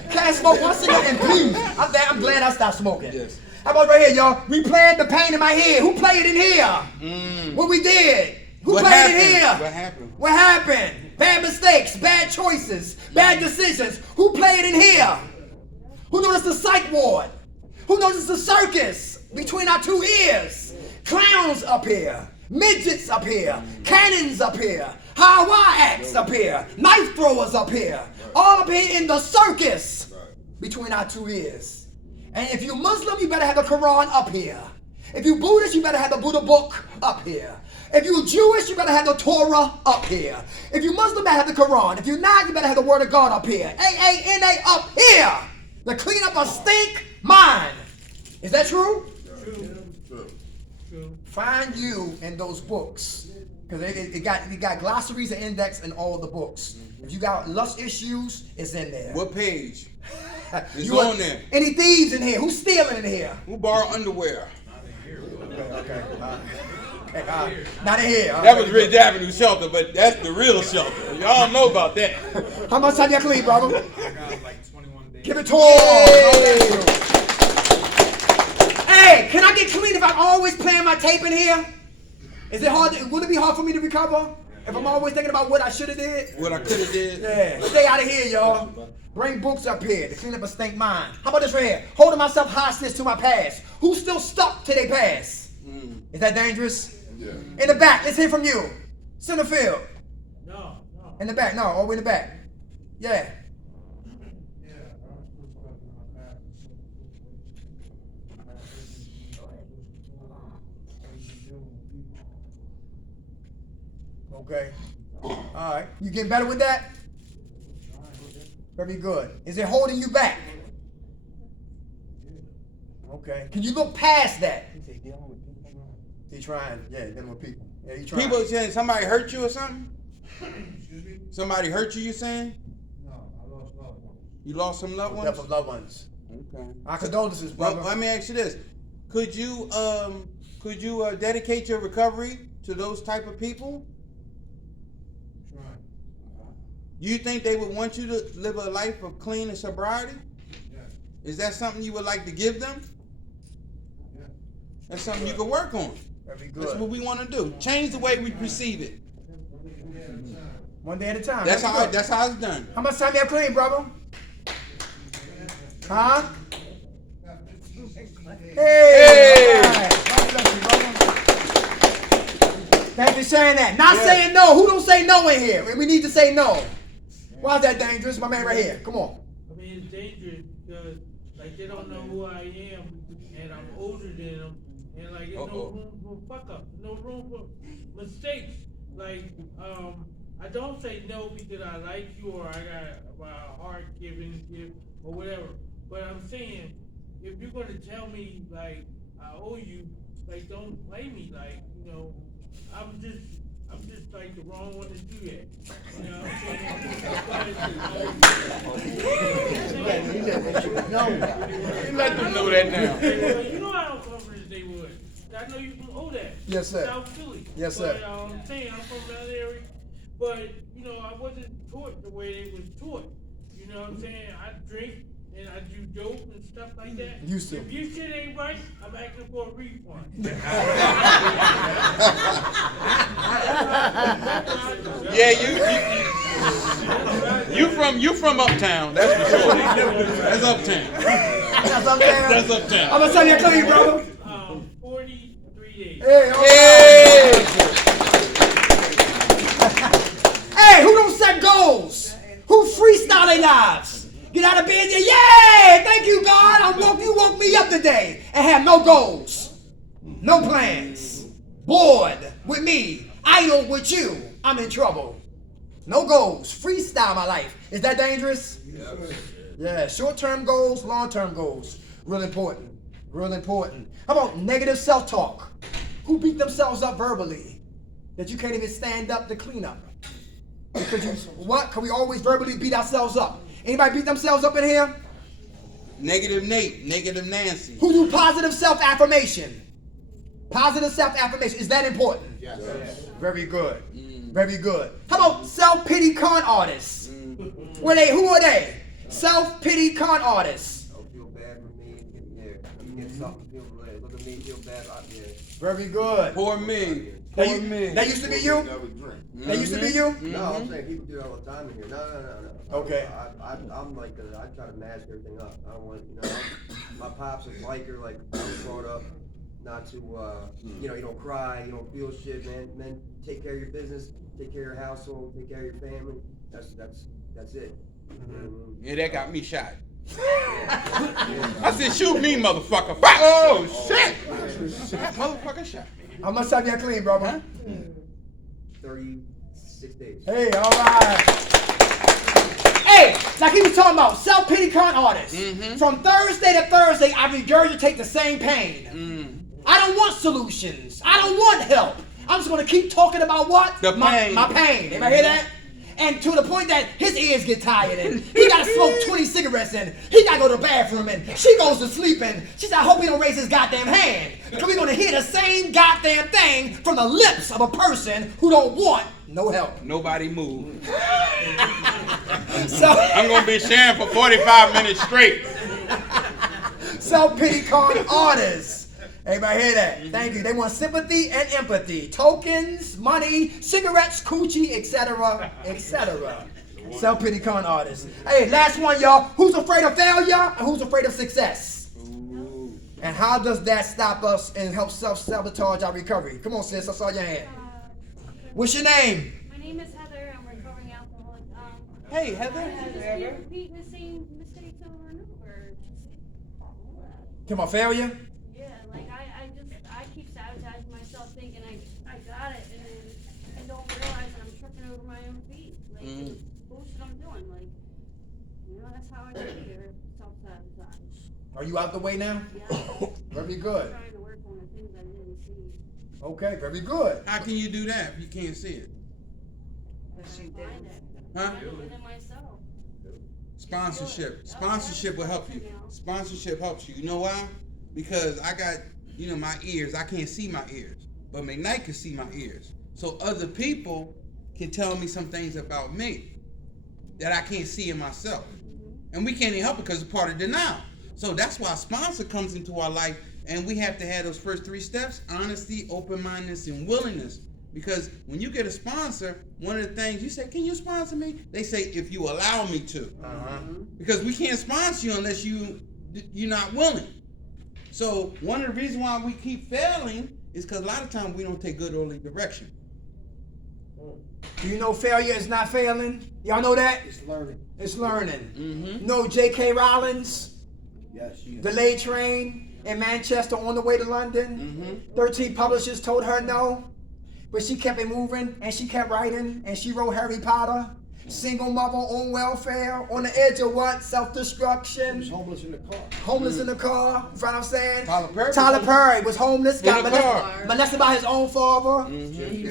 Can't smoke one cigarette and please. I'm glad I stopped smoking. Yes. How about right here, y'all? We played the pain in my head. Who played in here? What we did? Who What played happened? in here? What happened? What happened? Bad mistakes, bad choices, bad decisions. Who played in here? Who noticed the psych ward? Who noticed the circus between our two ears? Clowns up here, midgets up here, cannons up here, Hawaii acts up here, knife throwers up here, all up here in the circus between our two ears. And if you're Muslim, you better have the Quran up here. If you're Buddhist, you better have the Buddha book up here. If you're Jewish, you better have the Torah up here. If you're Muslim, you better have the Quran. If you're not, you better have the Word of God up here. AANA up here. To clean up a stink mind. Is that true? True. Find you in those books. Because it got glossaries and index in all the books. If you got lust issues, it's in there. what page? It's You on there. Any thieves in here? Who's stealing in here? Who borrow underwear? Okay. Not in here. That was Ridge Avenue shelter, but that's the real shelter. Y'all know about that. How much time you clean, brother? I got like 21 days. Give it to him. Hey, can I get clean if I'm always playing my tape in here? Is it hard? Would it be hard for me to recover if I'm always thinking about what I should have did? What I could have did. Yeah, stay out of here, y'all. Bring books up here to clean up a stink mind. How about this right here? Holding myself hostage to my past. Who's still stuck to their past? Is that dangerous? Yeah. In the back, let's hear from you. Center field. No. In the back, no, all the way in the back. Yeah. Okay. All right. You getting better with that? Very good. Is it holding you back? Okay. Can you look past that? He's trying. Yeah, dealing with people. Yeah, he's trying. People saying somebody hurt you or something? Excuse me? Somebody hurt you, you saying? No, I lost loved ones. You lost some loved Death ones? of loved ones. Okay. Our condolences, Well, brother. let me ask you this. Could you dedicate your recovery to those type of people? I'm trying. You think they would want you to live a life of clean and sobriety? Yes. Is that something you would like to give them? Yes. That's something you can work on. Very That's what good. we want to do. Change the way we perceive it. One day at a time. That's Very how good. that's how it's done. How much time you have clean, brother? Huh? Hey! All right. God bless you, brother. Thank you for saying that. Not saying no. Who don't say no in here? We need to say no. Why is that dangerous? My man right here. Come on. I mean, it's dangerous because, like, they don't know who I am, and I'm older than them, and, like, there's no room for fuck-up, no room for mistakes. Like, I don't say no because I like you or I got my heart giving gift or whatever. But I'm saying, if you're gonna tell me, like, I owe you, like, don't play me, like, you know, I'm just like the wrong one to do that. You know what I'm saying? You let them know that now. Well, you know how confident they would. I know you from ODAC. Yes, sir. South Philly. Yes, sir. But I'm saying I'm from that area. But, you know, I wasn't taught the way they was taught. You know what I'm saying? I drink and I do dope and stuff like that. Used to. If your shit ain't right, I'm asking for a refund. Yeah, you from uptown. That's for sure. That's uptown. That's up there. That's uptown. How much time you have clean, brother? 43 days. Hey, all Hey! Hey, who don't set goals? Who freestyle their lives? Get out of bed and yeah, thank you, God. You woke me up today and have no goals, no plans, bored with me, idle with you. I'm in trouble. No goals, freestyle my life. Is that dangerous? Yeah, short-term goals, long-term goals. Real important. Real important. How about negative self-talk? Who beat themselves up verbally that you can't even stand up to clean up? Because what? Can we always verbally beat ourselves up? Anybody beat themselves up in here? Negative Nate, negative Nancy. Who do positive self-affirmation? Positive self-affirmation. Is that important? Yes. Very good. Very good. How about self-pity con artists? Who are they? Self-pity con artists. Don't feel bad for me. Yeah, you get something to feel bad. Look at me, feel bad. Very good. Poor me. That, Poor me. that used to be you? That used to be you? No, I'm saying people do it all the time in here. No. Okay. I'm like, I try to mask everything up. I don't want, my pop's a biker. Like, I was brought up not to, you don't cry, you don't feel shit, man. Men, take care of your business, take care of your household, take care of your family. That's it. Yeah, that got me shot. I said, shoot me, motherfucker. Oh, shit. Motherfucker shot me. How much time you have clean, brother? 36 days. Hey, all right. Hey, like he was talking about, self-pity con artists. From Thursday to Thursday, I regurgitate the same pain. I don't want solutions. I don't want help. I'm just going to keep talking about what? The pain. My pain. Anybody hear that? And to the point that his ears get tired and he got to smoke 20 cigarettes and he got to go to the bathroom and she goes to sleep and she said, I hope he don't raise his goddamn hand. Because we're going to hear the same goddamn thing from the lips of a person who don't want no help. Nobody moved. So, I'm going to be sharing for 45 minutes straight. self-pity con artists. Everybody hear that? Thank you. They want sympathy and empathy. Tokens, money, cigarettes, coochie, etc., etc. Self-pity con artists. Hey, last one, y'all. Who's afraid of failure and who's afraid of success? And how does that stop us and help self-sabotage our recovery? Come on, sis. I saw your hand. What's your name? My name is Heather. I'm a recovering alcoholic. Hey, Heather. I just keep repeating the same mistakes over and over. Come on, failure? Yeah, like I keep sabotaging myself thinking I got it, and then I don't realize that I'm tripping over my own feet. Like, it's bullshit I'm doing. Like, that's how I get here. Self-sabotage. Are you out the way now? Yeah. Very good. Trying to work on the things I didn't see. Okay, very good. How can you do that if you can't see it? Find it. Huh? Find it within myself. Sponsorship will help you. Sponsorship helps you. You know why? Because I got, my ears. I can't see my ears, but McKnight can see my ears. So other people can tell me some things about me that I can't see in myself, and we can't even help it because it's part of denial. So that's why a sponsor comes into our life, and we have to have those first 3 steps: honesty, open-mindedness, and willingness. Because when you get a sponsor, one of the things you say, "Can you sponsor me?" They say, "If you allow me to." Because we can't sponsor you unless you're not willing. So one of the reasons why we keep failing is because a lot of times we don't take good early direction. Do you know failure is not failing? Y'all know that? It's learning. It's learning. Mm-hmm. No J.K. Rowling's Yes, she is. delayed train in Manchester on the way to London. 13 publishers told her no, but she kept it moving and she kept writing and she wrote Harry Potter. Single mother on welfare, on the edge of what? Self-destruction. She was homeless in the car. Homeless in the car. You know what I'm saying? Tyler Perry was homeless. Got in the car. molested by his own father.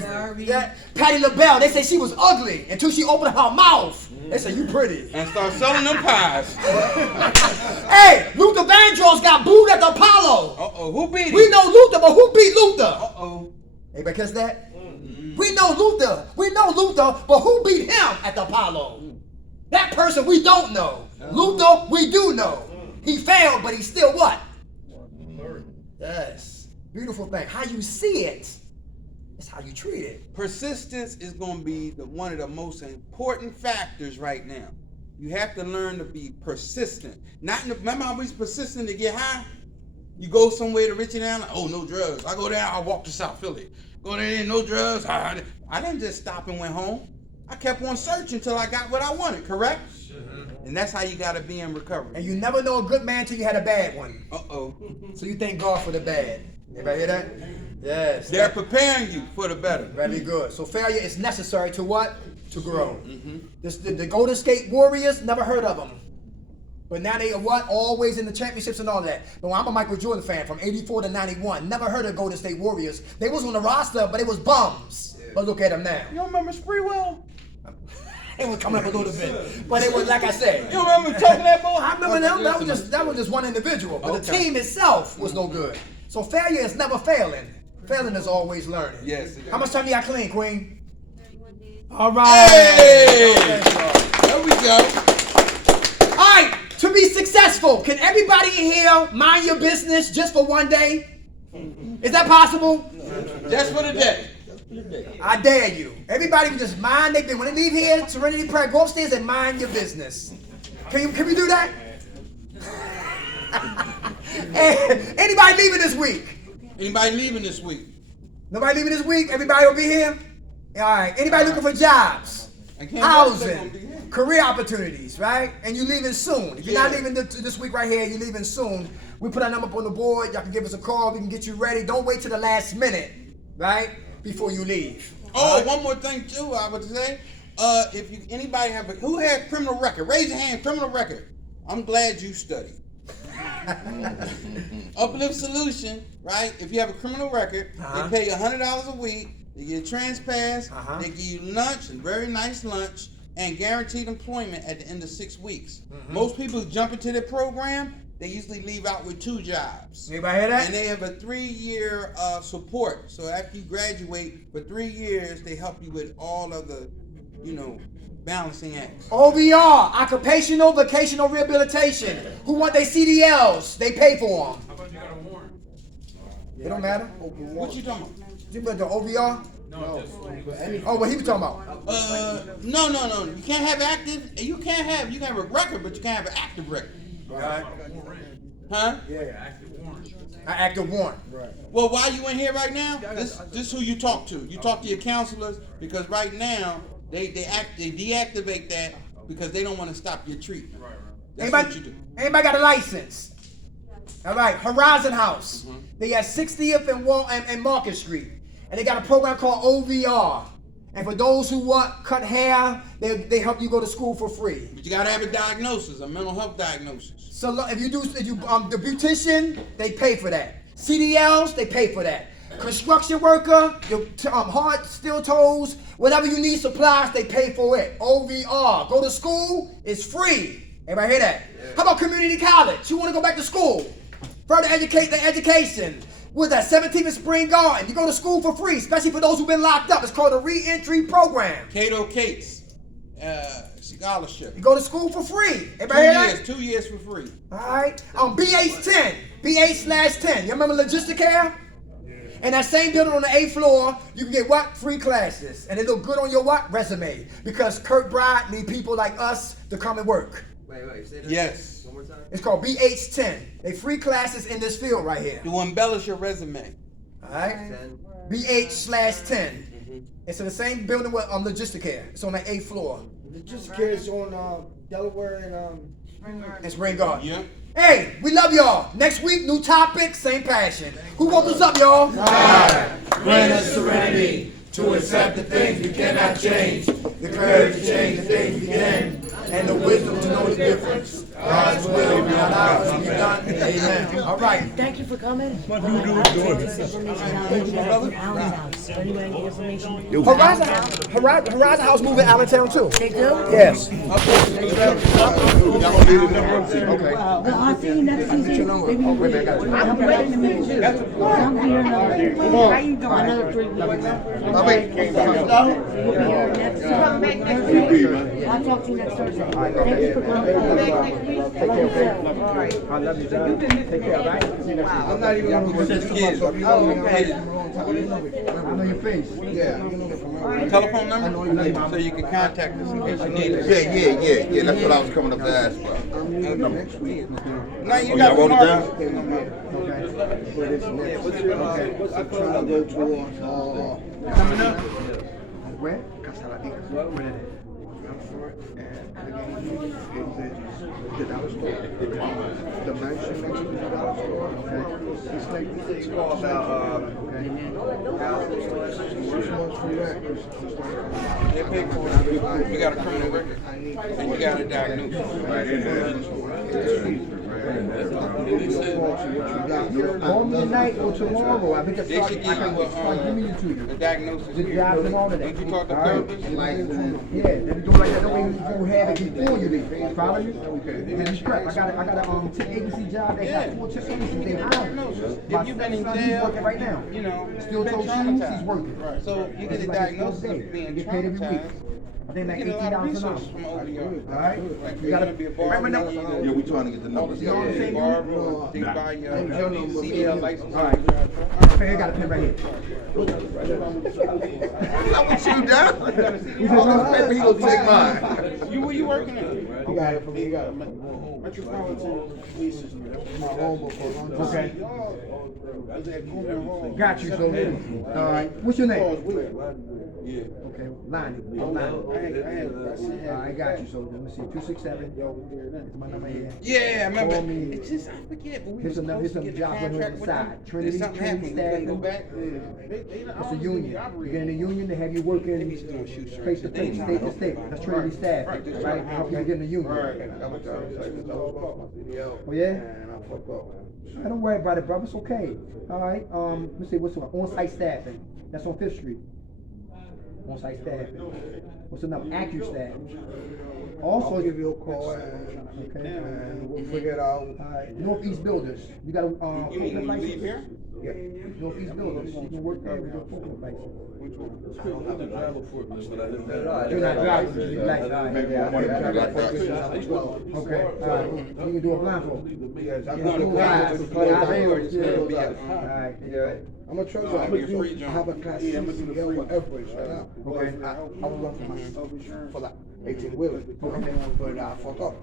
Harvey. Yeah. Patti LaBelle, they say she was ugly until she opened her mouth. They say, you pretty. And start selling them pies. Hey, Luther Vandross got booed at the Apollo. Uh-oh, who beat him? We know Luther, but who beat Luther? Uh-oh. Anybody catch that? We know Luther, but who beat him at the Apollo? That person we don't know. Luther, we do know. He failed, but he still what? Yes. Beautiful thing. How you see it is how you treat it. Persistence is going to be one of the most important factors right now. You have to learn to be persistent. Remember how we was persistent to get high? You go somewhere to Richard Allen, oh, no drugs. I go there, I walk to South Philly. Go there, no drugs. I didn't just stop and went home. I kept on searching until I got what I wanted, correct? And that's how you got to be in recovery. And you never know a good man till you had a bad one. Uh-oh. So you thank God for the bad. Anybody hear that? Yes. They're preparing you for the better. Very good. So failure is necessary to what? To grow. The Golden State Warriors, never heard of them. But now they are what? Always in the championships and all that. But I'm a Michael Jordan fan from 84 to 91. Never heard of Golden State Warriors. They was on the roster, but it was bums. But look at them now. You don't remember Spreewell? It was coming up a little bit. But it was, like I said. You remember talking that boy? I remember them. That was just one individual. But the team itself was no good. So failure is never failing. Failing is always learning. Yes, it is. How much time you got clean, Queen? 31 days. All right. Hey! There we go. All right. To be successful, can everybody in here mind your business just for one day? Is that possible? Just for the day. I dare you. Everybody can just mind their business. When they leave here, Serenity Prayer, go upstairs and mind your business. Can we do that? Hey, anybody leaving this week? Anybody leaving this week? Nobody leaving this week? Everybody will be here? All right. Anybody looking for jobs? Housing, career opportunities, right? And you leaving soon. If you're not leaving this week right here, you're leaving soon. We put our number up on the board. Y'all can give us a call. We can get you ready. Don't wait till the last minute, right? Before you leave. Oh, one more thing too, I would say. If anybody who has criminal record, raise your hand, criminal record. I'm glad you studied. Uplift Solution, right? If you have a criminal record, they pay you $100 a week. They give you a trans pass. They give you lunch, and very nice lunch, and guaranteed employment at the end of 6 weeks. Most people who jump into the program, they usually leave out with 2 jobs. Anybody hear that? And they have a 3-year support. So after you graduate, for 3 years, they help you with all of the, balancing acts. OVR, occupational vocational rehabilitation. Who want their CDLs? They pay for them. How about you got a warrant? It don't matter. What you talking about? You want the OVR? No, just Oh, what he was talking about? No. You can't have active. You can have a record, but you can't have an active record. Right. Huh? active warrant. An active warrant. Right. Well, why you in here right now? This who you talk to. You talk to your counselors because right now they deactivate that because they don't want to stop your treatment. That's what you do. Anybody got a license? All right, Horizon House. They at 60th and Market Street. And they got a program called OVR. And for those who want cut hair, they help you go to school for free. But you gotta have a diagnosis, a mental health diagnosis. So if you the beautician, they pay for that. CDLs, they pay for that. Construction worker, your hard steel toes, whatever you need supplies, they pay for it. OVR. Go to school, it's free. Everybody hear that? How about community college? You want to go back to school? Further educate the education. With that 17th and Spring Garden, you go to school for free, especially for those who've been locked up. It's called a re-entry program. Cato Cates, scholarship. You go to school for free. Everybody hear that? 2 years for free. All right. BH10, BH/10. You remember Logisticare? And that same building on the 8th floor, you can get what? Free classes. And it look good on your what? Resume. Because Kurt Bride need people like us to come and work. Wait, say that. Yes. One more time. It's called BH10. They free classes in this field right here. To embellish your resume. All right. 10. BH/10. It's in the same building with Logisticare. It's on the 8th floor. Just curious on Delaware and And Spring Garden. Yeah. Hey, we love y'all. Next week, new topic, same passion. Who woke us up, y'all? Grant us serenity to accept the things we cannot change, the courage to change the things we can, and the wisdom to know the difference. God's will, not ours, be done. Amen. All right. Thank you for coming. I'll take this information out. You guys in Allen's house. Anybody need information? Horizon House moving Allentown too. They do? Yes. Well, I'll see you next Tuesday. Maybe you will. I'm ready to meet you. I'm here another 3 weeks. How you doing? Another 3 weeks. You'll be here next Thursday. I'll talk to you next Thursday. Thank you for coming. I love you, John. Take care, right? I'm not even gonna Just kids. I know your face. Yeah. Telephone number? So you can contact us in case you need us. Yeah. That's what I was coming up to ask about. Next week. Now you Oh, got y'all wrote it tomorrow. down? What's the trying to go towards? Coming up. Where? The mansion next to the dollar store. It's like It's called about, 6 months from that. They pay for it. You got a criminal record. And you got a diagnosis. Call me tonight or tomorrow. I think it's They should give you giving it to a you. diagnosis. The jobs and all of that. Don't you talk to All right. therapists? Yeah, they do like that. Don't even go have it before you leave. Follow you? And you strap. I got a tip agency job. They got 4 tip agencies. They hire. If you've been in He's jail, working right now. you know, Still been told shoes, traumatized. he's working. Right. So you get a Like diagnosis it's of day. being You get paid every week. traumatized. I think like You get a lot of $18 an resources hour. from OVR. All right? Like You you're gotta gonna be a remember barber. now. Yeah, we trying to get the numbers. You know what I'm saying? Barber, or they buy your CDL license. All right. Okay, I got a pen right here. I want you down. All this paper, he gonna take mine. You where you working at? You got it for me. You got it. Metropolitan Police is my home for Okay. Got you, so. All right. What's your name? Okay, Lonnie. I got you, so let me see. 267. It's my number here. Yeah, I remember. Call me. It's just I forget, but we Here's was some supposed to get the jobs on contract the with side. them. Trinity, Did something happen? We couldn't go staffing. back. It's a union. You get in the union, they have you working face to face, state to state. That's Trinity staff, right? Help you get in the union. Oh yeah? I don't worry about it, brother. It's okay. All right. Let me see. What's on on-site staffing? That's on 5th Street. On-site staffing. What's another? AccuStaff. Also, I'll give you a call okay. and we'll figure it out. All right. Northeast Builders. You got a You mean when you license? leave here? Yeah. Northeast Builders. You can work there with your forklift license. You're not driving, but you like that. Okay. All right. You can do a blindfold. You can do a ride. All right. I'm a truck driver. I have a class C CDL for airplanes right now. Okay. I was working for myself for like 18 wheelers. But I fucked up.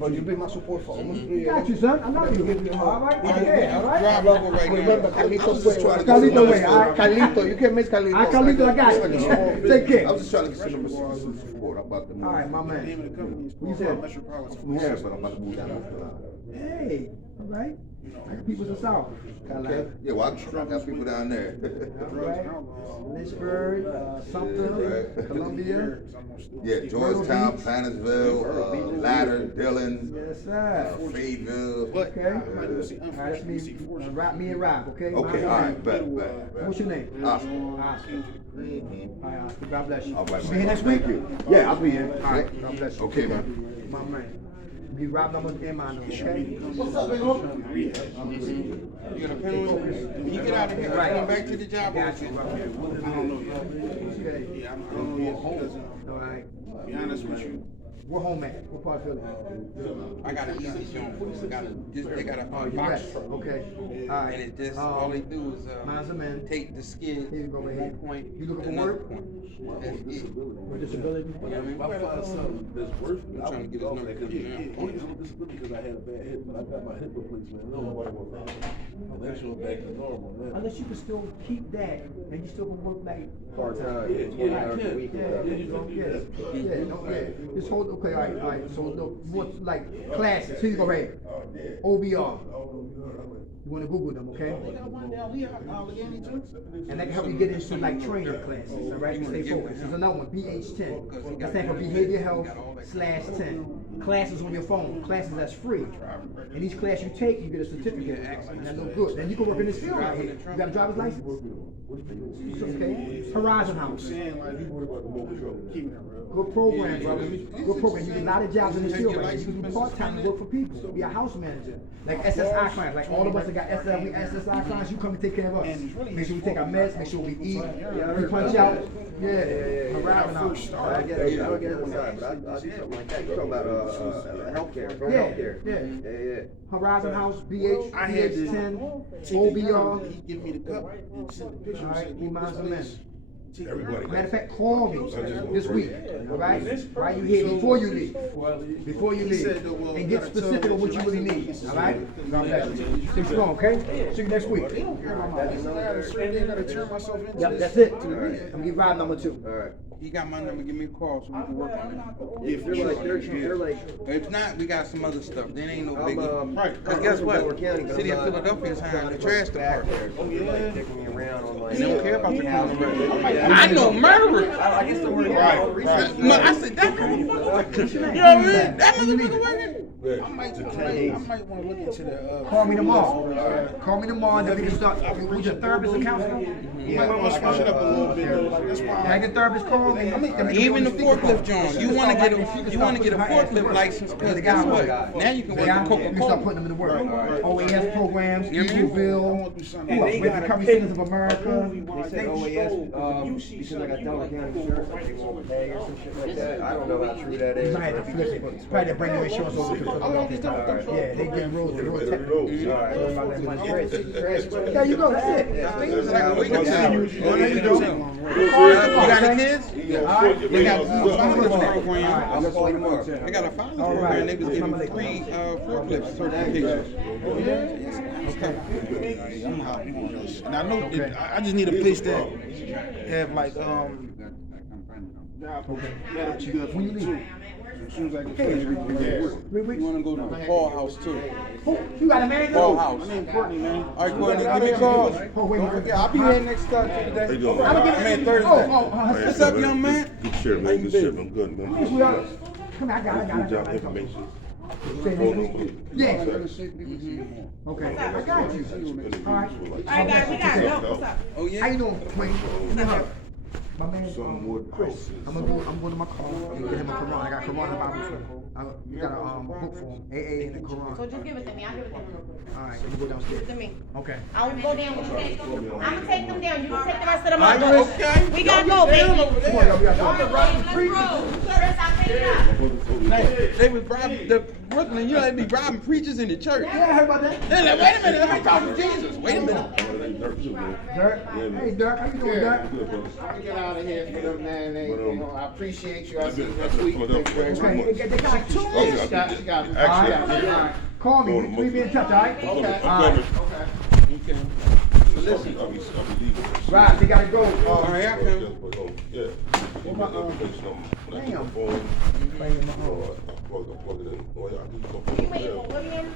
But you've been my support for almost 3 years. Got you, son. I love you. All right. Yeah, all right. Drive over right now. Remember, Carlito's way. Carlito way, all right. Carlito, you can miss Carlito. Carlito, I got you. Take care. I was just trying to get some numbers support about the move. All right, my man. The name of the company is You called said- Metropolitan. Yeah, but I'm about to move down. Hey, all right. I got people in the South. Okay. Yeah, well, I got people down there. Right. Lynchburg, Sumter, Right. Columbia. Yeah, Georgetown, Plantersville, Ladder, Dillon, Yes, sir. Fayetteville. Okay. All right, that's me. Me and Rob, okay? Okay, all right, bet. What's your name? Oscar. Oscar. All right, Oscar. God bless you. All right, You man. here next week? Yeah, I'll be here. All right, God bless you. Okay, man. My man. Give Rob numbers and my number, okay? What's up, big homie? You got a pen on you? When you get out of here, Right. going back to the job. Got you. Okay. I don't know yet. Okay. Yeah, I don't know yet because, All right. to be honest with you, Where home at? What part of Philly? I got an easy joint for you. They got a Oh, you box right. truck. Okay. All right. And it just, all they do is, Mine's a man. take the skid, Here you go, right here. point, You looking for another work? point. That's it. With disability? You know what I mean? If I find something that's worth it, I'm trying to get his number Yeah, because it's a disability because I had a bad hip, but I got my hip replacement. No, nobody wants that. Unless you're back to normal, man. Unless you can still keep that and you still can work like Part-time, Yeah, 20 hours a week. yeah, Just hold, okay, all right. So look, more like classes. Here you go, right here. OBR. You wanna Google them, okay? And that can help you get into like training classes, all right? You stay focused. There's another one, BH10. That's standing for Behavior Health /10. Classes on your phone, classes that's free. And each class you take, you get a certificate, and that look good. Then you can work in this field right here. You got a driver's license? Okay. Horizon House. Good program, brother. Good program. You get a lot of jobs in this field right here. You can do part-time and work for people. Be a house manager. Like SSI clients, like all of us that got SSI clients, you come and take care of us. Make sure we take our meds, make sure we eat, we punch out. Yeah. Horizon House. I get it one time, but I'll do something like that. You're talking about, healthcare, healthcare. Yeah. Horizon House, BH, I had to BH10, take OBR. He give me the cup and send the picture. All right, and he said, minds "Go a to man. this place." Everybody. Matter of fact, call me this week, all right? Right, you here before you leave. Before you leave. And get specific on what you really need, all right? God bless you. Stay strong, okay? See you next week. They don't care about my business. I gotta turn myself into Yep, this. that's it. I'm gonna give Rob number 2. All right. You got my number, give me a call so we can work on If they're like, it. If not, we got some other stuff. There ain't no I'm, biggie. Right. Cause guess what? Delaware County, but City I'm of not- Philadelphia is hiring the trash back department. there. So they're like taking me around on like. They don't care about the house criminal arrest. record. I know murderers. I guess the word. No, I said that motherfucker. You know what I mean? That motherfucker working. I might wanna look into the, Call me tomorrow. Call me tomorrow, then we can start. Who's your therapist and counselor? you might wanna switch it up a little bit, though. Like, that's why Have your therapist call me. Even the forklift joint, you want to get a forklift license because guess what? Now you can work at You can start putting Coca-Cola. them into work. OAS programs, You know what I mean? Eagleville, do something. who else? With the Recovery Centers of America. They said OAS, because I got Delaware County insurance, like they won't pay or some shit like that. I don't know how true that You is. might have to flip it. Probably to bring their insurance over to Philadelphia. Yeah, they get rules. The rules. About that money. There you go. That's it. It's like a week or two. There you go. You got any kids? They got a father's program. I'm gonna call you tomorrow. They got a father's All right. program. They was giving free forklift certifications. I'm hot on this. And I know, I just need a place that have like, that'll be good for When you me leave? too. As soon as I get finished, we can go to work. You want to go to the Ball House too? You got a man? Ball House. My name Courtney, man. All right, Courtney, give me a call. Oh, wait, Don't forget, I'll be here next Thursday. How you doing, I'm man? gonna I mean, get Thursday. What's up, young man? Good shit, man. Good shit. I'm good, man. Come here, I got Job it. information. Say Phone that. number. Yeah. Contact. Okay, I got you. All right. All guys, we gotta go. Oh How yeah. you doing, Queen? My man, Some wood houses. I'm going to my car. I'm gonna get him a Quran. I got Quran and Bible too. We got a book for him. AA and the Quran. So just give it to me, I'll give it to him real quick. All right, you go Give downstairs. it to me. Okay. I won't go down with you. I'm gonna take them down, you can take the rest of them All right, up. Okay. We gotta go, baby. Come on, y'all, we got to go. Let's roll. Chris, I'll take it up. They was robbing the Brooklyn. You know they be robbing preachers in the church. Yeah, I heard about that. They're like, wait a minute, let me talk to Jesus. Wait a minute. Dirk. Hey, Dirk, how you doing, Dirk? I get out of here for them, man. They, you know, I appreciate you. I'll I'll see see you you next next week. week. Thank Thank you very Okay, much. they got like 2 Okay, weeks. I'll Got be you, got you. All right, Actually, all right. Call me. We be in touch, all right? Okay. All right. Okay. Listen. I'll be leaving. Right, they gotta go. Alright, I come. Yeah. What my, Damn. Playing my own. You waiting for William?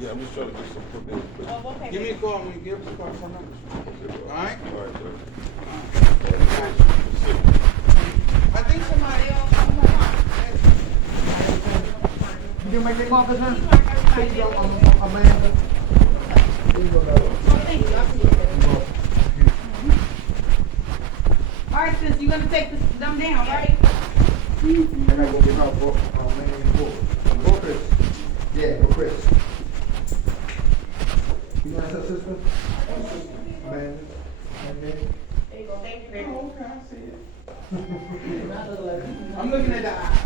Yeah, I'm just trying to get some football. Oh, okay. Give me a call when you give us a call phone number. Alright? Alright, sir. I think somebody else. You didn't make them office, huh? There you go, Amanda. There you go, Alright, sis, you gonna take them down, right? I gotta go get my book. Go Chris. Yeah, go Chris. You want that, sister? Amanda. There you go, thank you, baby. Okay, I see it. I'm looking at the eye.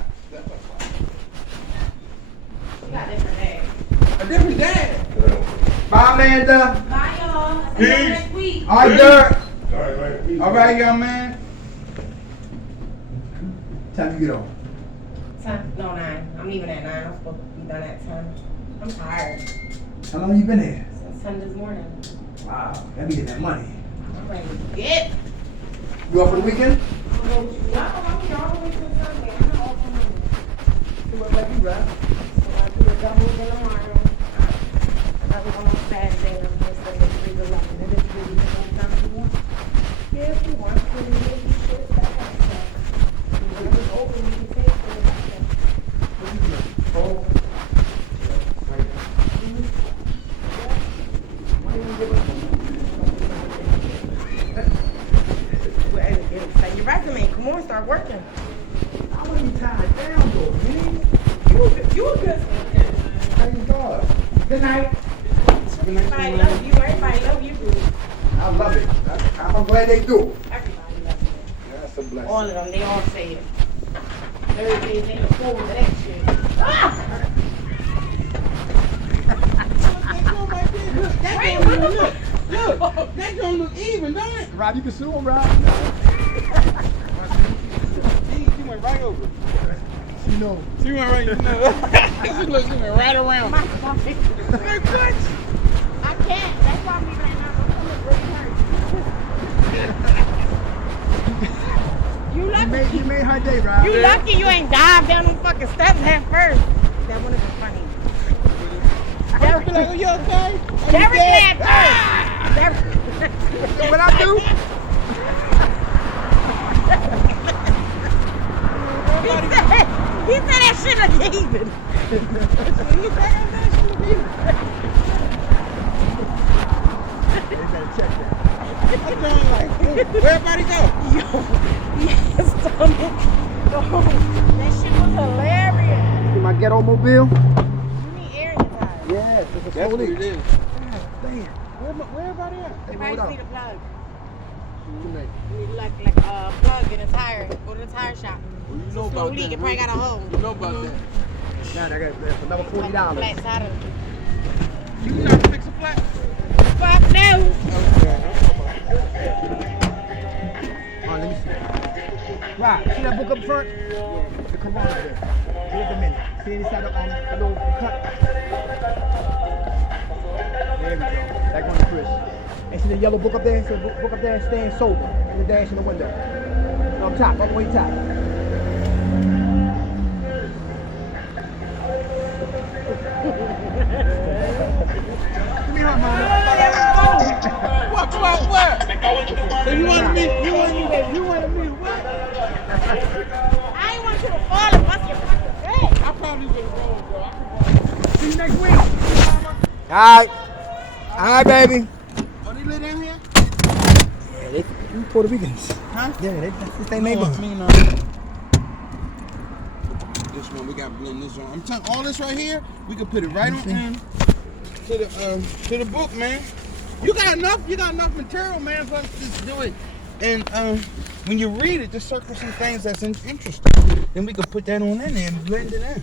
You got different bags. A different dad. Bye, Amanda. Bye, y'all. See you next week. All right, Dirk. All right, young man. Time you get on. 10, no, 9. I'm leaving at 9. I'm supposed to be done at 10. I'm tired. How long you been here? Since 10 this morning. Wow, that be getting that money. I'm ready to get. You off for the weekend? I'm here all the way till Sunday. I'm not off on Monday. You look like you right. So I do a double again tomorrow. Another one on Saturday. And I'm here Sunday 3 to 11. It is really the whole time you want. Yeah, if you want to, then maybe shit that kind of stuff. When it's over, you can take it. Oh. Your resume, come on, start working. I want to be tied down, though, man. You a good speaker. Thank God. Good night. Everybody love you. Everybody love you, boo. I love it. I'm glad they do. Everybody loves you. That's a blessing. All of them, they all say it. Thursdays, they look forward to that shit. Ah! Wait, what the fuck? Look, that don't look even, don't it? Rob, you can sue him, Rob. She went right over. You know. She went right, she went right around. My stomach. They're good. I can't. That's why I'm leaving right now. My stomach really hurts. You lucky. You made her day, Rob. You lucky you ain't dived down them fucking steps head first. That would've been funny. Derek, are you okay? Derek had first. What I do? He said that shit again. They better check that. I'm doing like, where everybody go? Yo, yes, stomach. Oh, that shit was hilarious. See my ghetto mobile? You need air in your tires. Yes, it's a That's what solid. it is. Damn. Where everybody at? They Hey, probably what up? need a plug. What you mean? You need like a plug in a tire. Go to the tire shop. Well, you It's know a slow about leak. that. It probably got a hole. You know about that. Nah, I got that for another $40. Flat tire. You know how to fix a flat? Fuck no. Okay. Oh, let me see. Right, see that book up front? The Quran there. Wait a minute. See inside the little cut? There we go. That going to Chris. And see the yellow book up there? So book up there, staying sober. And the dash in the window. No, up top, all the way top. Give me her, mama. What? So you wanted me what? I ain't want you to fall and bust your fucking head. I probably would have rolled, bro. See you next week. Alright. Alright, baby. Oh, they live down here? Yeah, they Puerto Ricans. Huh? Yeah, this ain't neighbor. This one, we got to blend this on. I'm telling all this right here, we can put it right on in to the book, man. You got enough material, man, for us to just do it. And when you read it, just circle some things that's interesting. Then we can put that on in there and blend it in.